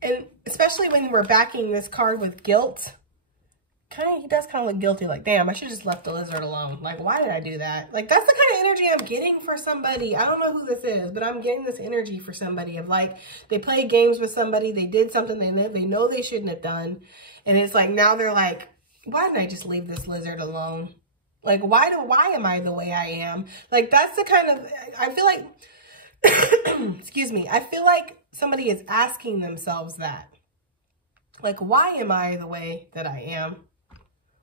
And especially when we're backing this card with guilt, he does kind of look guilty. Like, damn, I should just left the lizard alone. Like, why did I do that? Like, that's the kind of energy I'm getting for somebody. I don't know who this is, but I'm getting this energy for somebody of like, they played games with somebody. They did something they know they shouldn't have done. And it's like, now they're like, why didn't I just leave this lizard alone? Like, why am I the way I am? Like, that's the kind of, I feel like, excuse me, I feel like somebody is asking themselves that. Like, why am I the way that I am?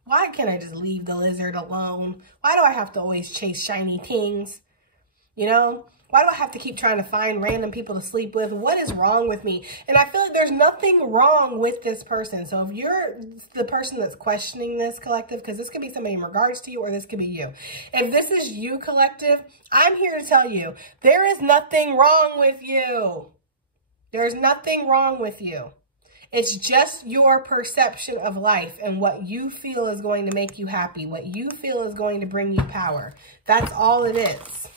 Why can't I just leave the lizard alone? Why do I have to always chase shiny things? You know? Why do I have to keep trying to find random people to sleep with? What is wrong with me? And I feel like there's nothing wrong with this person. So if you're the person that's questioning this, collective, because this could be somebody in regards to you or this could be you. If this is you, collective, I'm here to tell you, there is nothing wrong with you. There's nothing wrong with you. It's just your perception of life and what you feel is going to make you happy, what you feel is going to bring you power. That's all it is.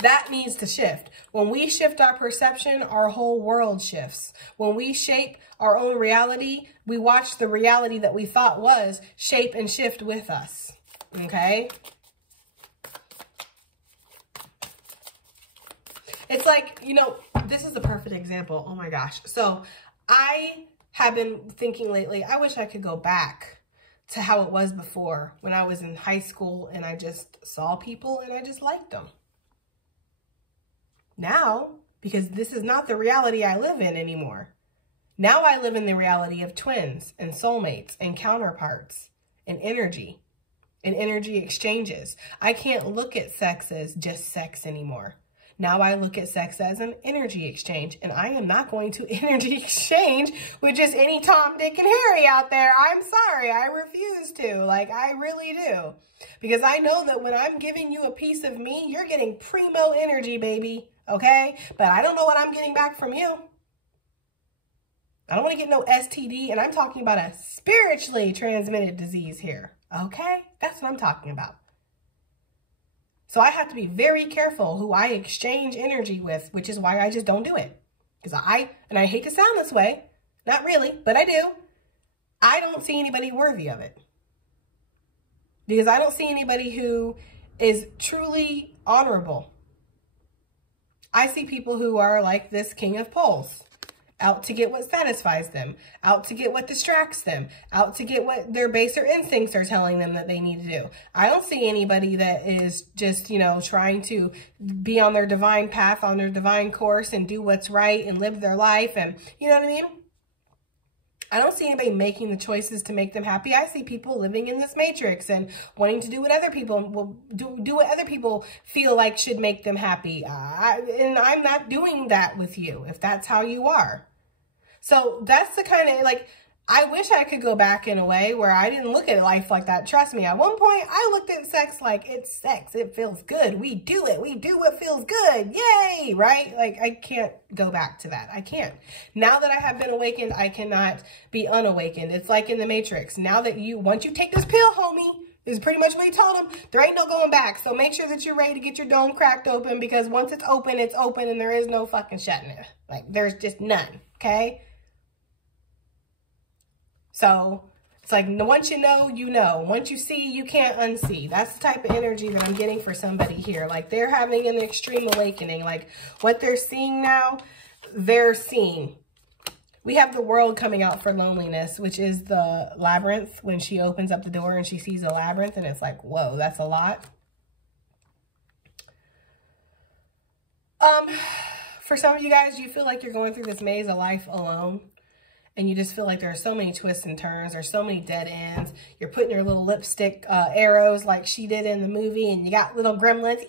That needs to shift. When we shift our perception, our whole world shifts. When we shape our own reality, we watch the reality that we thought was shape and shift with us. Okay? It's like, you know, this is the perfect example. Oh my gosh. So I have been thinking lately, I wish I could go back to how it was before when I was in high school and I just saw people and I just liked them. Now, because this is not the reality I live in anymore. Now I live in the reality of twins and soulmates and counterparts and energy exchanges. I can't look at sex as just sex anymore. Now I look at sex as an energy exchange, and I am not going to energy exchange with just any Tom, Dick, and Harry out there. I'm sorry. I refuse to. Like, I really do. Because I know that when I'm giving you a piece of me, you're getting primo energy, baby. Okay? But I don't know what I'm getting back from you. I don't want to get no STD, and I'm talking about a spiritually transmitted disease here. Okay? That's what I'm talking about. So I have to be very careful who I exchange energy with, which is why I just don't do it. Because and I hate to sound this way, not really, but I do. I don't see anybody worthy of it. Because I don't see anybody who is truly honorable. I see people who are like this King of Poles. Out to get what satisfies them, out to get what distracts them, out to get what their baser instincts are telling them that they need to do. I don't see anybody that is just, you know, trying to be on their divine path, on their divine course and do what's right and live their life and, you know what I mean? I don't see anybody making the choices to make them happy. I see people living in this matrix and wanting to do what other people will do what other people feel like should make them happy. And I'm not doing that with you if that's how you are. So that's the kind of, like, I wish I could go back in a way where I didn't look at life like that. Trust me, at one point, I looked at sex like it's sex. It feels good. We do it. We do what feels good. Yay, right? Like, I can't go back to that. I can't. Now that I have been awakened, I cannot be unawakened. It's like in the Matrix. Now that once you take this pill, homie, is pretty much what he told him. There ain't no going back. So make sure that you're ready to get your dome cracked open, because once it's open and there is no fucking shutting it. Like, there's just none, okay? So it's like, once you know, you know. Once you see, you can't unsee. That's the type of energy that I'm getting for somebody here. Like, they're having an extreme awakening. Like, what they're seeing now, they're seeing. We have the world coming out for loneliness, which is the labyrinth. When she opens up the door and she sees a labyrinth, and it's like, whoa, that's a lot. For some of you guys, you feel like you're going through this maze of life alone. And you just feel like there are so many twists and turns. There's so many dead ends. You're putting your little lipstick arrows like she did in the movie. And you got little gremlins,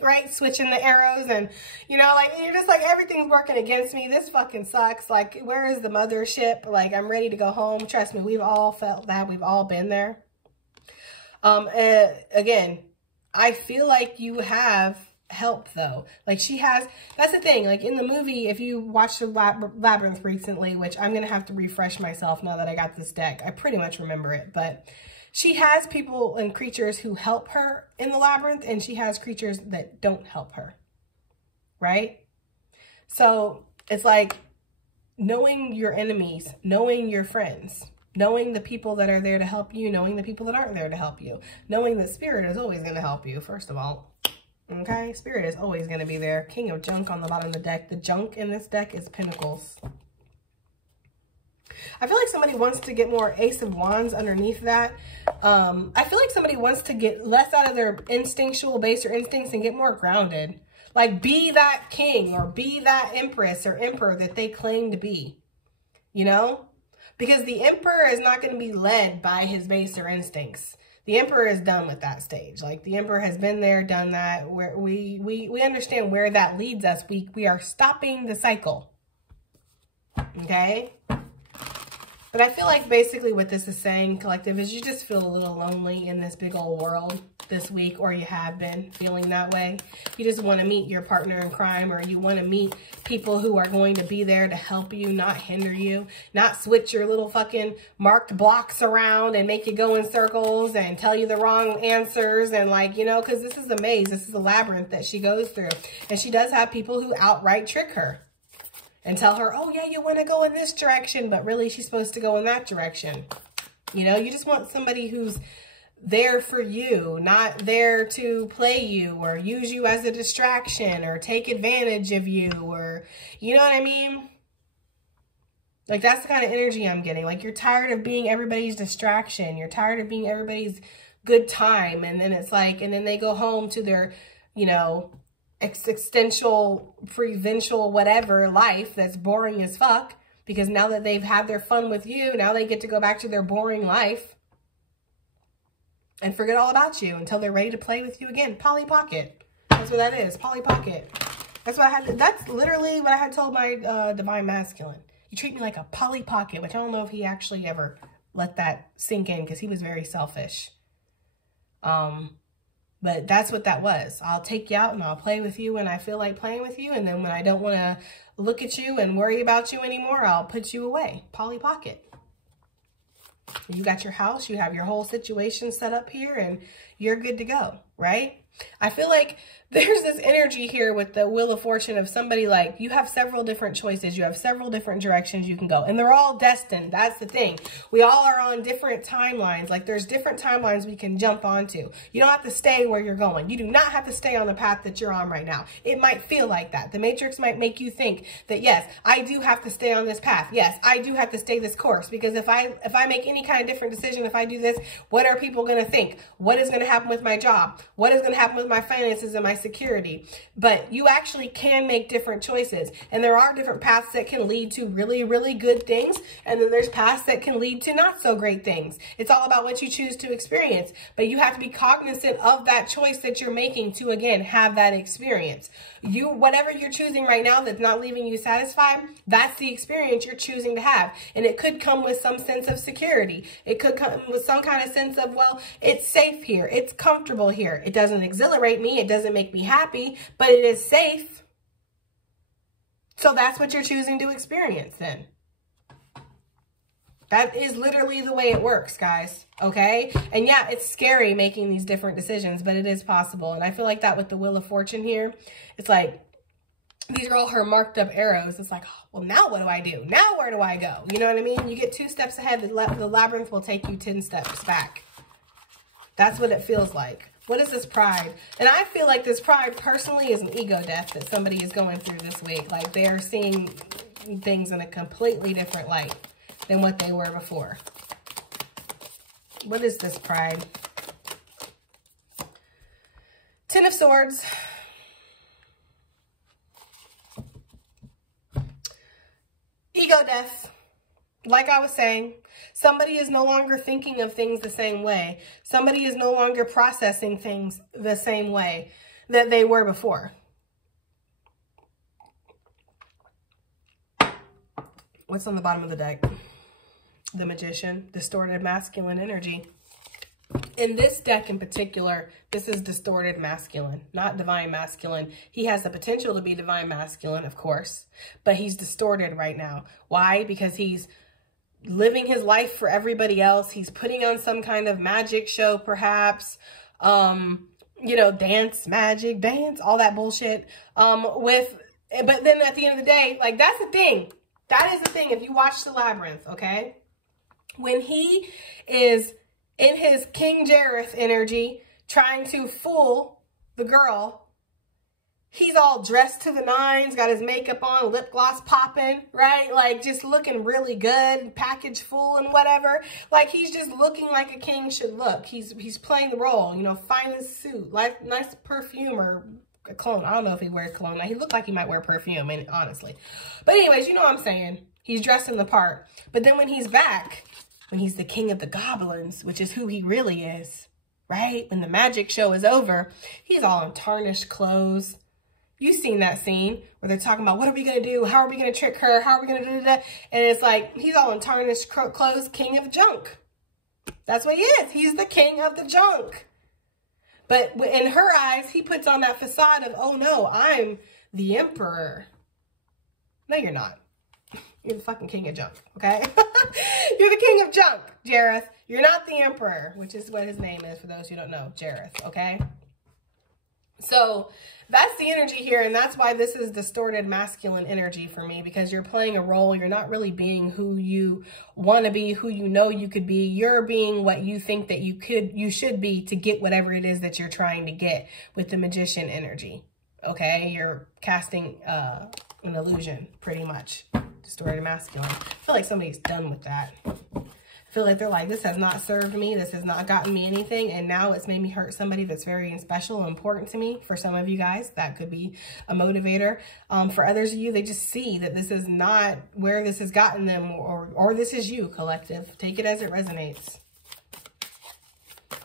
right? Switching the arrows. And, you know, like, you're just like, everything's working against me. This fucking sucks. Like, where is the mothership? Like, I'm ready to go home. Trust me, we've all felt that. We've all been there. And again, I feel like you have help though. Like she has, that's the thing, like in the movie, if you watched the Labyrinth recently, which I'm gonna have to refresh myself now that I got this deck, I pretty much remember it, but she has people and creatures who help her in the Labyrinth, and she has creatures that don't help her, right? So it's like knowing your enemies, knowing your friends, knowing the people that are there to help you, knowing the people that aren't there to help you, knowing that Spirit is always going to help you, first of all. Okay, Spirit is always going to be there. King of Junk on the bottom of the deck. The junk in this deck is Pentacles. I feel like somebody wants to get more Ace of Wands underneath that. I feel like somebody wants to get less out of their instinctual base or instincts and get more grounded. Like be that king or be that empress or emperor that they claim to be. You know? Because the emperor is not going to be led by his base or instincts. The emperor is done with that stage. Like the emperor has been there, done that. Where we understand where that leads us. We are stopping the cycle. Okay? But I feel like basically what this is saying, collective, is you just feel a little lonely in this big old world this week, or you have been feeling that way. You just want to meet your partner in crime, or you want to meet people who are going to be there to help you, not hinder you, not switch your little fucking marked blocks around and make you go in circles and tell you the wrong answers. And like, you know, because this is a maze, this is a labyrinth that she goes through. And she does have people who outright trick her and tell her, oh yeah, you want to go in this direction, but really she's supposed to go in that direction. You know, you just want somebody who's there for you, not there to play you or use you as a distraction or take advantage of you, or, you know what I mean? Like that's the kind of energy I'm getting. Like you're tired of being everybody's distraction. You're tired of being everybody's good time. And then it's like, and then they go home to their, you know, existential, provincial, whatever life that's boring as fuck, because now that they've had their fun with you, now they get to go back to their boring life and forget all about you until they're ready to play with you again. Polly Pocket. That's what that is. Polly Pocket. That's what I had. That's literally what I had told my divine masculine. You treat me like a Polly Pocket, which I don't know if he actually ever let that sink in because he was very selfish. But that's what that was. I'll take you out and I'll play with you when I feel like playing with you. And then when I don't want to look at you and worry about you anymore, I'll put you away. Polly Pocket. You got your house, you have your whole situation set up here, and you're good to go, right? I feel like there's this energy here with the Wheel of Fortune of somebody like, you have several different choices. You have several different directions you can go. And they're all destined. That's the thing. We all are on different timelines. Like there's different timelines we can jump onto. You don't have to stay where you're going. You do not have to stay on the path that you're on right now. It might feel like that. The Matrix might make you think that, yes, I do have to stay on this path. Yes, I do have to stay this course. Because if I make any kind of different decision, if I do this, what are people going to think? What is going to happen with my job? What is going to happen with my finances and my security? But you actually can make different choices, and there are different paths that can lead to really, really good things, and then there's paths that can lead to not so great things. It's all about what you choose to experience, but you have to be cognizant of that choice that you're making to, again, have that experience. Whatever you're choosing right now that's not leaving you satisfied, that's the experience you're choosing to have. And it could come with some sense of security. It could come with some kind of sense of, well, it's safe here. It's comfortable here. It doesn't exhilarate me. It doesn't make me happy, but it is safe. So that's what you're choosing to experience then. That is literally the way it works, guys. Okay? And yeah, it's scary making these different decisions, but it is possible. And I feel like that with the Wheel of Fortune here. It's like, these are all her marked up arrows. It's like, oh, well, now what do I do? Now where do I go? You know what I mean? You get 2 steps ahead. The labyrinth will take you 10 steps back. That's what it feels like. What is this pride? And I feel like this pride personally is an ego death that somebody is going through this week. Like they are seeing things in a completely different light than what they were before. What is this pride? 10 of Swords. Ego death. Like I was saying, somebody is no longer thinking of things the same way. Somebody is no longer processing things the same way that they were before. What's on the bottom of the deck? The Magician, distorted masculine energy. In this deck in particular, this is distorted masculine, not divine masculine. He has the potential to be divine masculine, of course, but he's distorted right now. Why? Because he's living his life for everybody else. He's putting on some kind of magic show, perhaps, you know, dance, magic, dance, all that bullshit, but then at the end of the day, like, that's the thing. That is the thing. If you watch The Labyrinth, okay, when he is in his King Jareth energy, trying to fool the girl, he's all dressed to the nines, got his makeup on, lip gloss popping, right? Like, just looking really good, package full and whatever. Like, he's just looking like a king should look. He's playing the role, you know, finest suit, like nice perfume or a cologne. I don't know if he wears cologne. Now, he looked like he might wear perfume, and honestly. But anyways, you know what I'm saying. He's dressed in the part. But then when he's back, when he's the king of the goblins, which is who he really is, right? When the magic show is over, he's all in tarnished clothes. You've seen that scene where they're talking about, what are we going to do? How are we going to trick her? How are we going to do that? And it's like, he's all in tarnished clothes, king of junk. That's what he is. He's the king of the junk. But in her eyes, he puts on that facade of, oh no, I'm the emperor. No, you're not. You're the fucking king of junk, okay? You're the king of junk, Jareth. You're not the emperor, which is what his name is for those who don't know, Jareth, okay? So that's the energy here, and that's why this is distorted masculine energy for me, because you're playing a role. You're not really being who you want to be, who you know you could be. You're being what you think that you should be to get whatever it is that you're trying to get with the magician energy, okay? You're casting an illusion, pretty much. Distorted masculine. I feel like somebody's done with that. I feel like they're like, this has not served me. This has not gotten me anything. And now it's made me hurt somebody that's very special and important to me. For some of you guys, that could be a motivator. For others of you, they just see that this is not where this has gotten them, or this is you, collective. Take it as it resonates.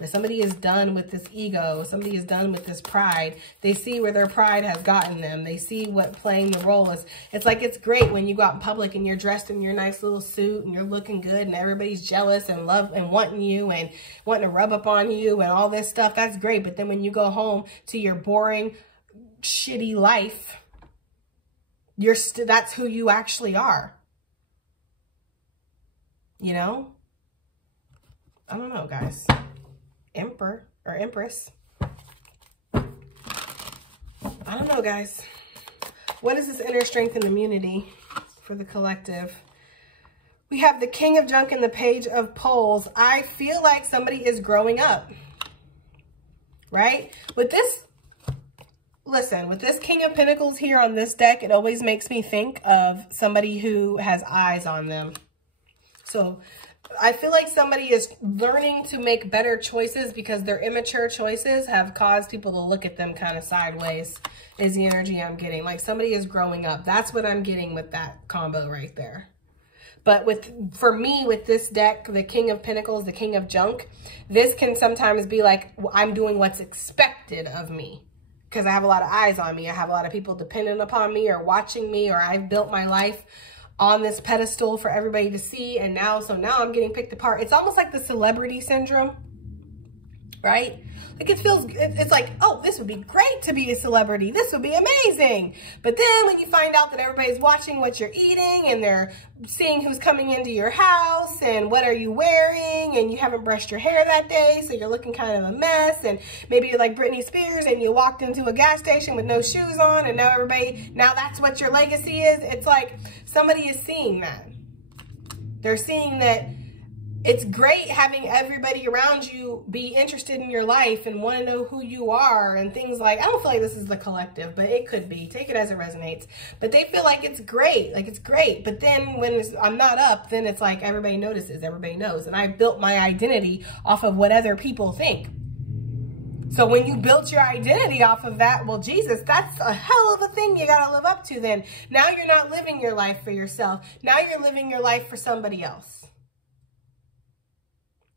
If somebody is done with this ego, somebody is done with this pride, they see where their pride has gotten them. They see what playing the role is. It's like, it's great when you go out in public and you're dressed in your nice little suit and you're looking good and everybody's jealous and love and wanting you and wanting to rub up on you and all this stuff. That's great. But then when you go home to your boring, shitty life, that's who you actually are. You know? I don't know, guys. Emperor or Empress. I don't know, guys. What is this inner strength and immunity for the collective? We have the King of Junk and the Page of Poles. I feel like somebody is growing up, right? With this, listen, with this King of Pentacles here on this deck, it always makes me think of somebody who has eyes on them. So I feel like somebody is learning to make better choices because their immature choices have caused people to look at them kind of sideways, is the energy I'm getting. Like somebody is growing up. That's what I'm getting with that combo right there. But for me, with this deck, the King of Pentacles, the King of Junk, this can sometimes be like, I'm doing what's expected of me because I have a lot of eyes on me. I have a lot of people dependent upon me or watching me, or I've built my life on this pedestal for everybody to see. And now I'm getting picked apart. It's almost like the celebrity syndrome, right? Like it's like, oh, this would be great to be a celebrity. This would be amazing. But then when you find out that everybody's watching what you're eating and they're seeing who's coming into your house and what are you wearing, and you haven't brushed your hair that day, so you're looking kind of a mess, and maybe you're like Britney Spears and you walked into a gas station with no shoes on, and now that's what your legacy is. It's like somebody is seeing that. They're seeing that it's great having everybody around you be interested in your life and want to know who you are and things like, I don't feel like this is the collective, but it could be. Take it as it resonates. But they feel like it's great. Like it's great. But then when I'm not up, then it's like everybody notices, everybody knows. And I built my identity off of what other people think. So when you built your identity off of that, well, Jesus, that's a hell of a thing you got to live up to then. Now you're not living your life for yourself. Now you're living your life for somebody else.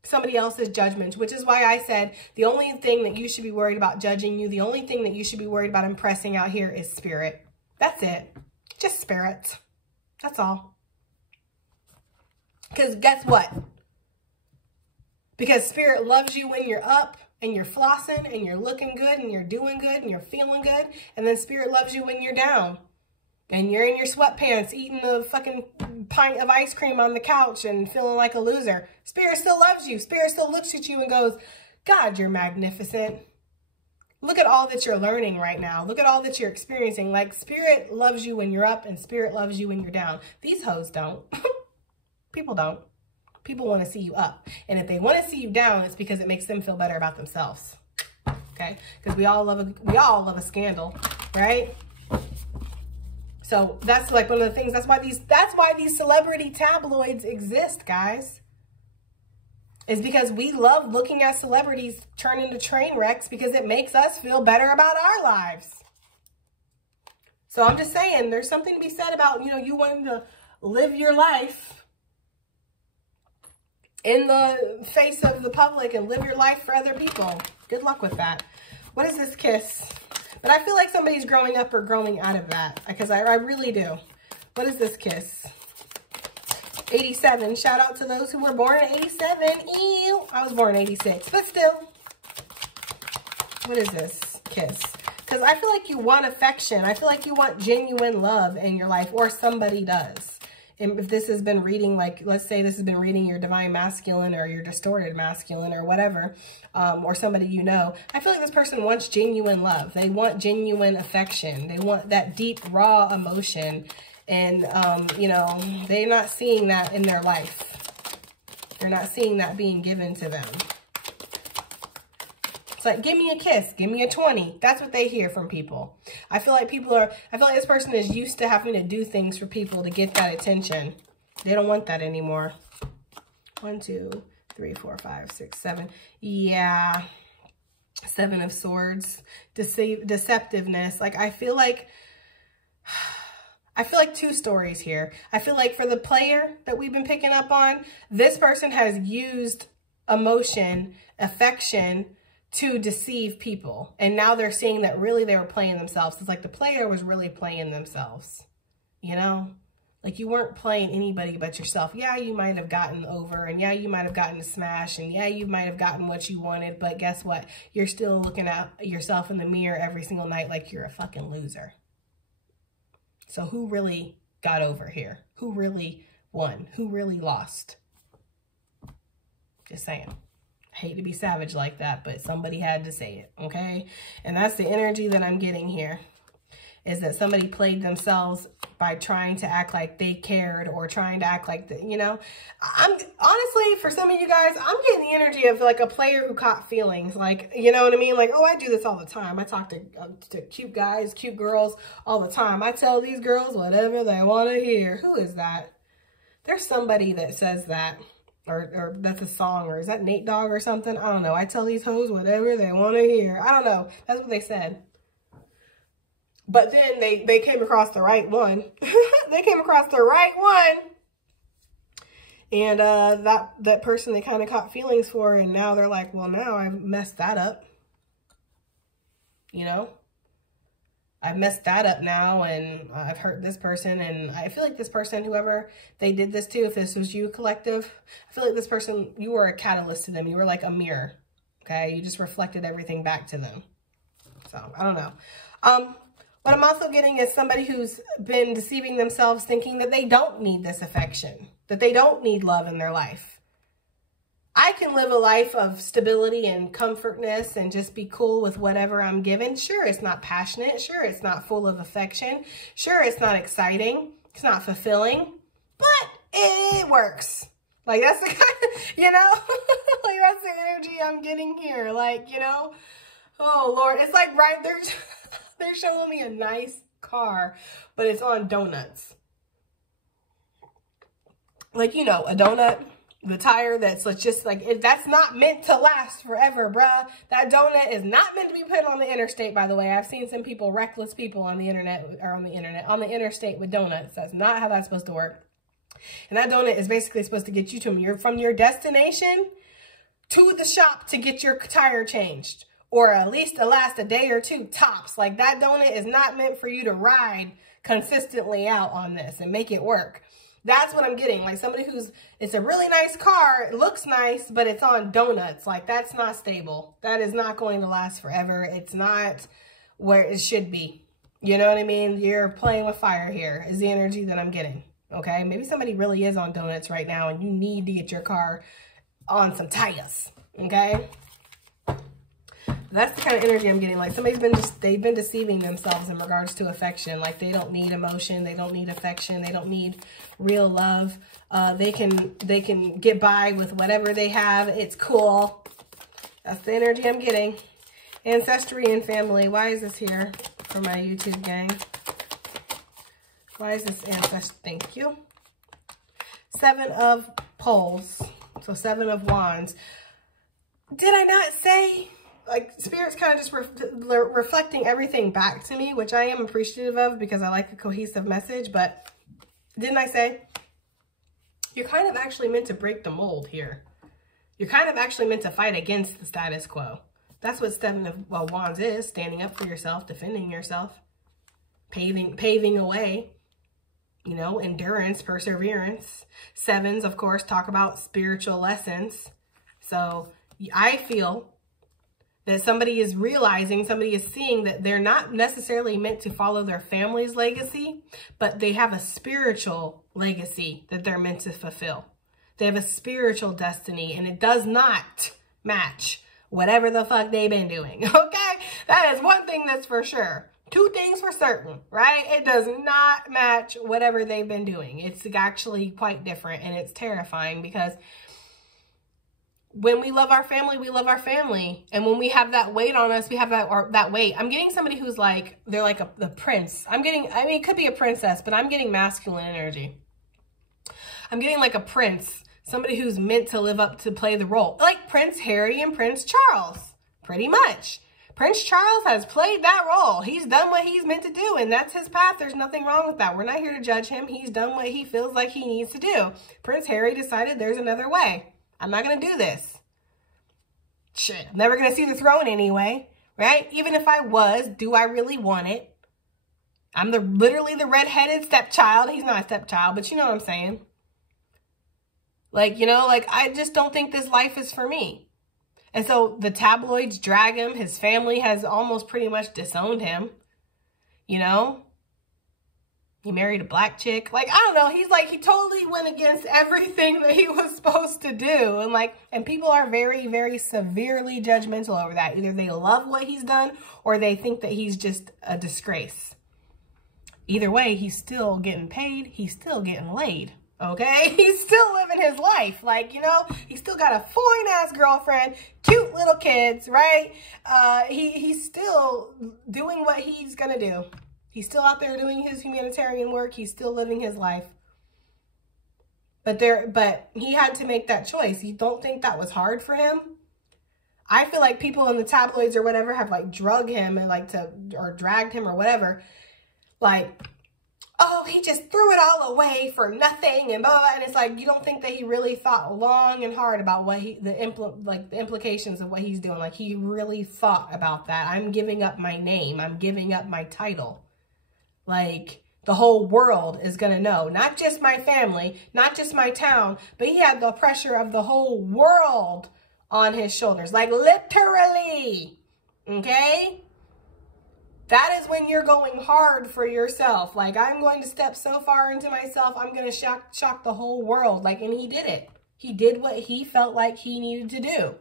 Somebody else's judgment, which is why I said the only thing that you should be worried about judging you, the only thing that you should be worried about impressing out here is spirit. That's it. Just spirit. That's all. Because guess what? Because Spirit loves you when you're up and you're flossing and you're looking good and you're doing good and you're feeling good. And then Spirit loves you when you're down and you're in your sweatpants eating a fucking pint of ice cream on the couch and feeling like a loser. Spirit still loves you. Spirit still looks at you and goes, God, you're magnificent. Look at all that you're learning right now. Look at all that you're experiencing. Like, Spirit loves you when you're up and Spirit loves you when you're down. These hoes don't. People don't. People want to see you up. And if they want to see you down, it's because it makes them feel better about themselves. Okay? Because we all love a scandal, right? So that's like one of the things. That's why these celebrity tabloids exist, guys. Is because we love looking at celebrities turn into train wrecks because it makes us feel better about our lives. So I'm just saying, there's something to be said about, you know, you wanting to live your life in the face of the public and live your life for other people. Good luck with that. What is this kiss? But I feel like somebody's growing up or growing out of that, because I really do. What is this kiss? 87. Shout out to those who were born in 87. Ew. I was born in 86, but still. What is this kiss? Because I feel like you want affection. I feel like you want genuine love in your life, or somebody does. And if this has been reading, like, let's say this has been reading your divine masculine or your distorted masculine or whatever, or somebody you know, I feel like this person wants genuine love. They want genuine affection. They want that deep, raw emotion. And, you know, they're not seeing that in their life. They're not seeing that being given to them. It's like, give me a kiss. Give me a 20. That's what they hear from people. I feel like this person is used to having to do things for people to get that attention. They don't want that anymore. 1, 2, 3, 4, 5, 6, 7. Yeah. 7 of Swords. Deceptiveness. Like, I feel like 2 stories here. I feel like for the player that we've been picking up on, this person has used emotion, affection to deceive people. And now they're seeing that really they were playing themselves. It's like the player was really playing themselves. You know? Like, you weren't playing anybody but yourself. Yeah, you might have gotten over, and yeah, you might have gotten to smash, and yeah, you might have gotten what you wanted, but guess what? You're still looking at yourself in the mirror every single night like you're a fucking loser. So who really got over here? Who really won? Who really lost? Just saying. I hate to be savage like that, but somebody had to say it, okay? And that's the energy that I'm getting here, is that somebody played themselves by trying to act like they cared, or trying to act like, you know. I'm honestly, for some of you guys, I'm getting the energy of like a player who caught feelings. Like, you know what I mean? Like, oh, I do this all the time. I talk to cute guys, cute girls all the time. I tell these girls whatever they want to hear. Who is that? There's somebody that says that. Or that's a song, or is that Nate Dogg or something? I don't know. I tell these hoes whatever they want to hear. I don't know. That's what they said. But then they came across the right one. They came across the right one. And that person they kind of caught feelings for, and now they're like, well, now I've messed that up. You know? I've messed that up now, and I've hurt this person, and I feel like this person, whoever they did this to, if this was you, collective, I feel like this person, you were a catalyst to them. You were like a mirror, okay? You just reflected everything back to them. So, I don't know. What I'm also getting is somebody who's been deceiving themselves, thinking that they don't need this affection, that they don't need love in their life. I can live a life of stability and comfortness and just be cool with whatever I'm given. Sure, it's not passionate. Sure, it's not full of affection. Sure, it's not exciting. It's not fulfilling, but it works. Like, that's the kind of, you know, like, that's the energy I'm getting here. Like, you know, oh Lord, it's like, right, they're showing me a nice car, but it's on donuts. Like, you know, a donut. The tire that's just like, that's not meant to last forever, bruh. That donut is not meant to be put on the interstate, by the way. I've seen some people, reckless people on the on the interstate with donuts. That's not how that's supposed to work. And that donut is basically supposed to get you from your destination to the shop to get your tire changed. Or at least to last a day or two, tops. Like, that donut is not meant for you to ride consistently out on this and make it work. That's what I'm getting. Like somebody who's, it's a really nice car, it looks nice, but it's on donuts. Like that's not stable. That is not going to last forever. It's not where it should be. You know what I mean? You're playing with fire here is the energy that I'm getting. Okay. Maybe somebody really is on donuts right now and you need to get your car on some tires. Okay. That's the kind of energy I'm getting. Like somebody's been they've been deceiving themselves in regards to affection. Like they don't need emotion. They don't need affection. They don't need real love. They can get by with whatever they have. It's cool. That's the energy I'm getting. Ancestry and family. Why is this here for my YouTube gang? Why is this ancestry? Thank you. 7 of Poles. So 7 of Wands. Did I not say... Like, Spirit's kind of just reflecting everything back to me, which I am appreciative of because I like a cohesive message. But didn't I say you're kind of actually meant to break the mold here? You're kind of actually meant to fight against the status quo. That's what 7 of Wands is, standing up for yourself, defending yourself, paving a way, you know, endurance, perseverance. 7s, of course, talk about spiritual lessons. So I feel that somebody is realizing, somebody is seeing that they're not necessarily meant to follow their family's legacy, but they have a spiritual legacy that they're meant to fulfill. They have a spiritual destiny, and it does not match whatever the fuck they've been doing, okay? That is one thing that's for sure. 2 things for certain, right? It does not match whatever they've been doing. It's actually quite different, and it's terrifying because when we love our family, we love our family. And when we have that weight on us, we have that weight. I'm getting somebody who's like, they're like the prince. I mean, it could be a princess, but I'm getting masculine energy. I'm getting like a prince, somebody who's meant to live up to play the role. Like Prince Harry and Prince Charles, pretty much. Prince Charles has played that role. He's done what he's meant to do, and that's his path. There's nothing wrong with that. We're not here to judge him. He's done what he feels like he needs to do. Prince Harry decided there's another way. I'm not going to do this. Shit, I'm never going to see the throne anyway, right? Even if I was, do I really want it? I'm literally the redheaded stepchild. He's not a stepchild, but you know what I'm saying. Like, you know, like I just don't think this life is for me. And so the tabloids drag him. His family has almost pretty much disowned him, you know? He married a black chick. Like, I don't know. He's like, he totally went against everything that he was supposed to do. And like, and people are very, very severely judgmental over that. Either they love what he's done or they think that he's just a disgrace. Either way, he's still getting paid. He's still getting laid. Okay? He's still living his life. Like, you know, he's still got a foreign-ass girlfriend, cute little kids, right? He's still doing what he's going to do. He's still out there doing his humanitarian work. He's still living his life. But he had to make that choice. You don't think that was hard for him? I feel like people in the tabloids or whatever have like drugged him and or dragged him or whatever. Like, oh, he just threw it all away for nothing and blah, blah. And it's like, you don't think that he really thought long and hard about what the implications of what he's doing. Like he really thought about that. I'm giving up my name. I'm giving up my title. Like, the whole world is going to know. Not just my family, not just my town, but he had the pressure of the whole world on his shoulders. Like, literally. Okay? That is when you're going hard for yourself. Like, I'm going to step so far into myself, I'm going to shock the whole world. Like, and he did it. He did what he felt like he needed to do.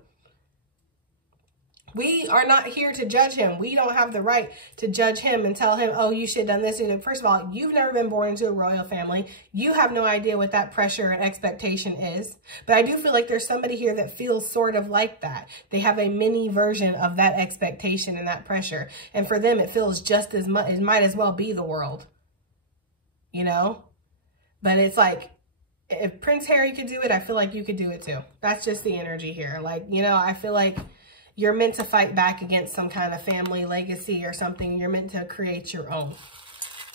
We are not here to judge him. We don't have the right to judge him and tell him, oh, you should have done this. And first of all, you've never been born into a royal family. You have no idea what that pressure and expectation is. But I do feel like there's somebody here that feels sort of like that. They have a mini version of that expectation and that pressure. And for them, it feels just as much, it might as well be the world, you know? But it's like, if Prince Harry could do it, I feel like you could do it too. That's just the energy here. Like, you know, I feel like you're meant to fight back against some kind of family legacy or something. You're meant to create your own,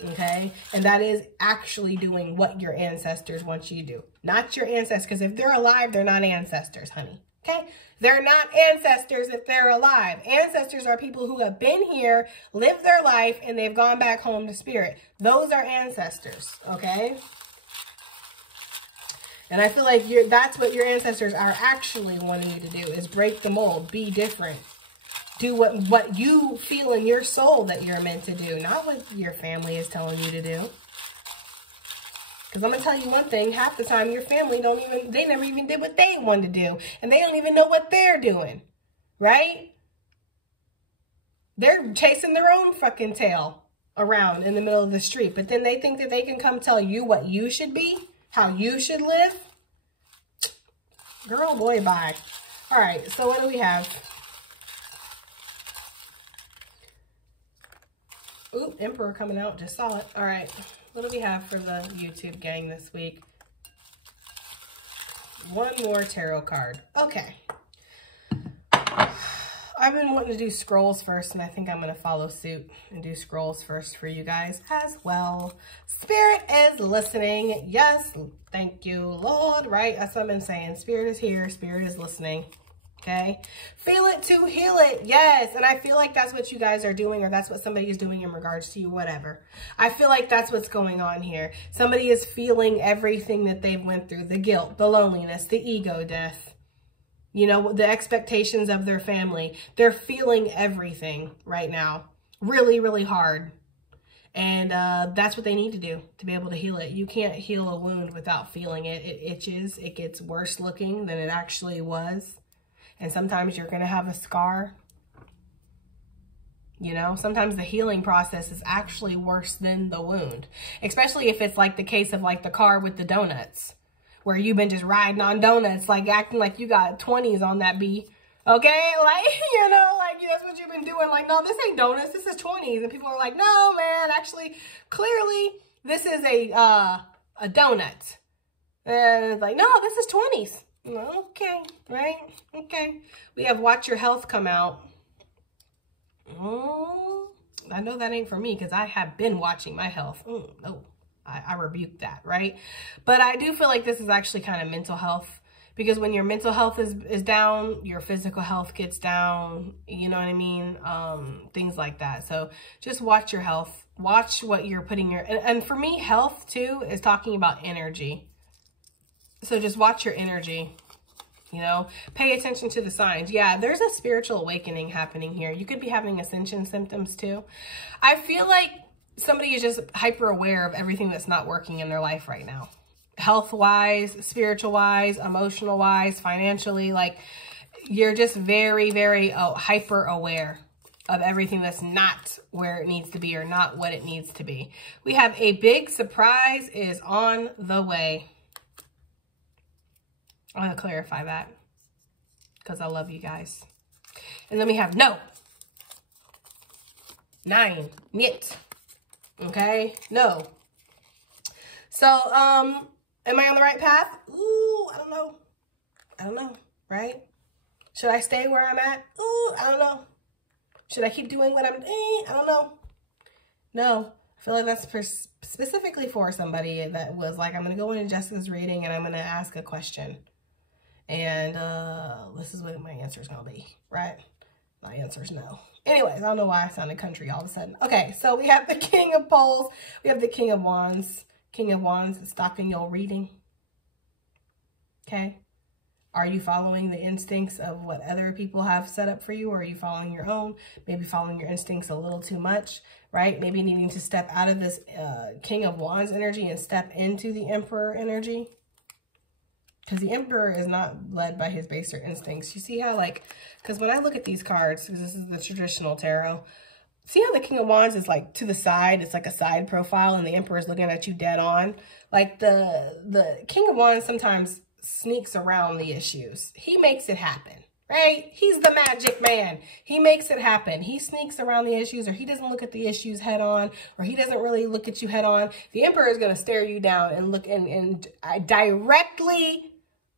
okay? And that is actually doing what your ancestors want you to do. Not your ancestors, because if they're alive, they're not ancestors, honey, okay? They're not ancestors if they're alive. Ancestors are people who have been here, lived their life, and they've gone back home to spirit. Those are ancestors, okay? And I feel like that's what your ancestors are actually wanting you to do, is break the mold, be different. Do what you feel in your soul that you're meant to do, not what your family is telling you to do. Because I'm going to tell you one thing, half the time your family they never even did what they wanted to do. And they don't even know what they're doing, right? They're chasing their own fucking tail around in the middle of the street. But then they think that they can come tell you what you should be, how you should live. Girl, boy, bye. All right, so what do we have? Ooh, Emperor coming out. Just saw it. All right. What do we have for the YouTube gang this week? One more tarot card. Okay. I've been wanting to do scrolls first, and I think I'm going to follow suit and do scrolls first for you guys as well. Spirit is listening. Yes. Thank you, Lord. Right? That's what I've been saying. Spirit is here. Spirit is listening. Okay. Feel it to heal it. Yes. And I feel like that's what you guys are doing, or that's what somebody is doing in regards to you, whatever. I feel like that's what's going on here. Somebody is feeling everything that they've went through, the guilt, the loneliness, the ego death, you know, the expectations of their family. They're feeling everything right now. Really, really hard. And that's what they need to do to be able to heal it. You can't heal a wound without feeling it. It itches. It gets worse looking than it actually was. And sometimes you're going to have a scar. You know, sometimes the healing process is actually worse than the wound. Especially if it's like the case of like the car with the donuts, where you've been just riding on donuts, like acting like you got 20s on that B. Okay? Like, you know, like that's what you've been doing. Like, no, this ain't donuts. This is 20s. And people are like, no, man, actually, clearly this is a donut. And it's like, no, this is 20s. Okay, right? Okay. We have Watch Your Health come out. I know that ain't for me because I have been watching my health. No, I rebuke that, right? But I do feel like this is actually kind of mental health, because when your mental health is down, your physical health gets down. You know what I mean? Things like that. So just watch your health. Watch what you're putting and for me, health too is talking about energy. So just watch your energy, you know, pay attention to the signs. Yeah, there's a spiritual awakening happening here. You could be having ascension symptoms too. I feel like somebody is just hyper aware of everything that's not working in their life right now. Health-wise, spiritual-wise, emotional-wise, financially, like you're just very, very hyper aware of everything that's not where it needs to be or not what it needs to be. We have a big surprise is on the way. I'm going to clarify that because I love you guys. And then we have no. 9. Niet. Okay? No. So, am I on the right path? Ooh, I don't know. I don't know, right? Should I stay where I'm at? Ooh, I don't know. Should I keep doing what I'm doing? I don't know. No. I feel like that's specifically for somebody that was like, I'm going to go into Jessica's reading and I'm going to ask a question. And this is what my answer is going to be, right? My answer is no. Anyways, I don't know why I sounded country all of a sudden. Okay, so we have the King of Poles. We have the King of Wands. King of Wands is stopping your reading. Okay? Are you following the instincts of what other people have set up for you? Or are you following your own? Maybe following your instincts a little too much, right? Maybe needing to step out of this King of Wands energy and step into the Emperor energy. Because the Emperor is not led by his baser instincts. You see how, like, because when I look at these cards, because this is the traditional tarot, see how the King of Wands is, like, to the side? It's like a side profile, and the Emperor is looking at you dead on. Like, the King of Wands sometimes sneaks around the issues. He makes it happen, right? He's the magic man. He makes it happen. He sneaks around the issues, or he doesn't look at the issues head on, or he doesn't really look at you head on. The Emperor is going to stare you down and look and directly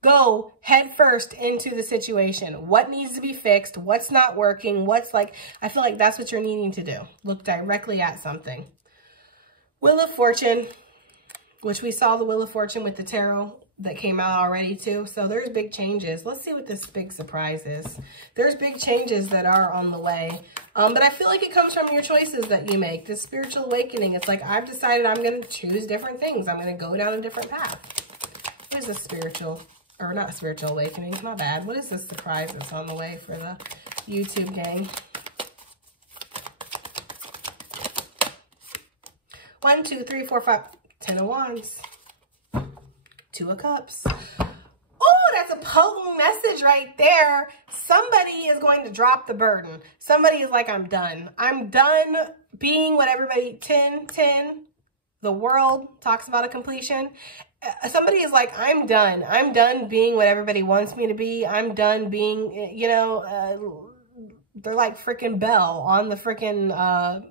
go head first into the situation. What needs to be fixed? What's not working? What's like, I feel like that's what you're needing to do. Look directly at something. Wheel of Fortune, which we saw the Wheel of Fortune with the tarot that came out already too. So there's big changes. Let's see what this big surprise is. There's big changes that are on the way. But I feel like it comes from your choices that you make. This spiritual awakening. It's like, I've decided I'm going to choose different things. I'm going to go down a different path. What is the spiritual, or not spiritual awakening, my bad. What is the surprise that's on the way for the YouTube gang? 1, 2, 3, 4, 5, 10 of Wands. 2 of Cups. Oh, that's a potent message right there. Somebody is going to drop the burden. Somebody is like, I'm done. I'm done being what everybody, 10, the world talks about a completion. Somebody is like, I'm done. I'm done being what everybody wants me to be. I'm done being, you know, they're like freaking Belle on the freaking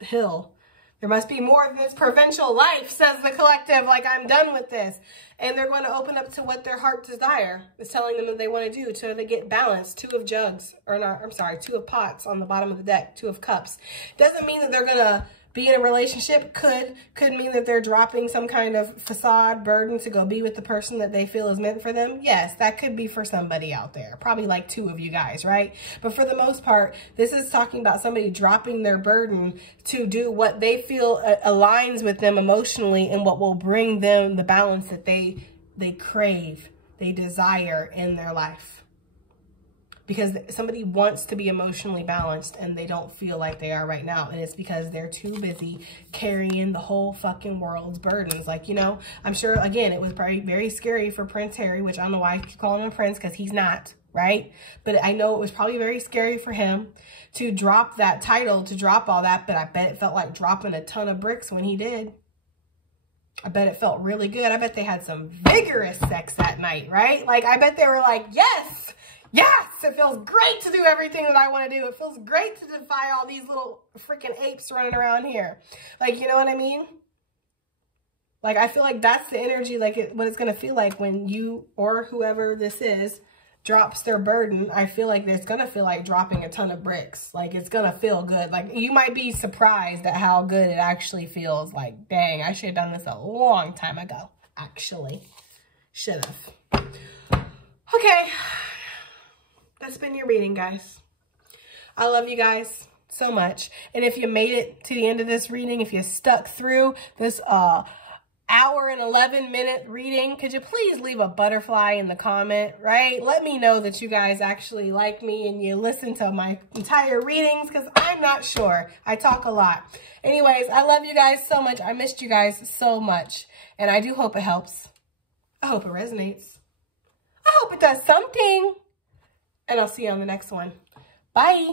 hill. There must be more of this provincial life, says the collective. Like, I'm done with this. And they're going to open up to what their heart desire is telling them that they want to do, so they get balanced. 2 of jugs, or not, I'm sorry, 2 of pots on the bottom of the deck, 2 of cups. Doesn't mean that they're going to be in a relationship. Could mean that they're dropping some kind of facade burden to go be with the person that they feel is meant for them. Yes, that could be for somebody out there. Probably like 2 of you guys, right? But for the most part, this is talking about somebody dropping their burden to do what they feel aligns with them emotionally and what will bring them the balance that they crave, they desire in their life. Because somebody wants to be emotionally balanced and they don't feel like they are right now. And it's because they're too busy carrying the whole fucking world's burdens. Like, you know, I'm sure, again, it was probably very scary for Prince Harry, which I don't know why I keep calling him Prince, because he's not, right? But I know it was probably very scary for him to drop that title, to drop all that. But I bet it felt like dropping a ton of bricks when he did. I bet it felt really good. I bet they had some vigorous sex that night, right? Like, I bet they were like, yes! Yes, it feels great to do everything that I want to do. It feels great to defy all these little freaking apes running around here. Like, you know what I mean? Like, I feel like that's the energy, like what it's going to feel like when you or whoever this is drops their burden. I feel like it's going to feel like dropping a ton of bricks. Like, it's going to feel good. Like, you might be surprised at how good it actually feels. Like, dang, I should have done this a long time ago. Actually, should have. Okay. That's been your reading, guys. I love you guys so much. And if you made it to the end of this reading, if you stuck through this hour and 11-minute reading, could you please leave a butterfly in the comment, right? Let me know that you guys actually like me and you listen to my entire readings, because I'm not sure. I talk a lot. Anyways, I love you guys so much. I missed you guys so much. And I do hope it helps. I hope it resonates. I hope it does something. And I'll see you on the next one. Bye.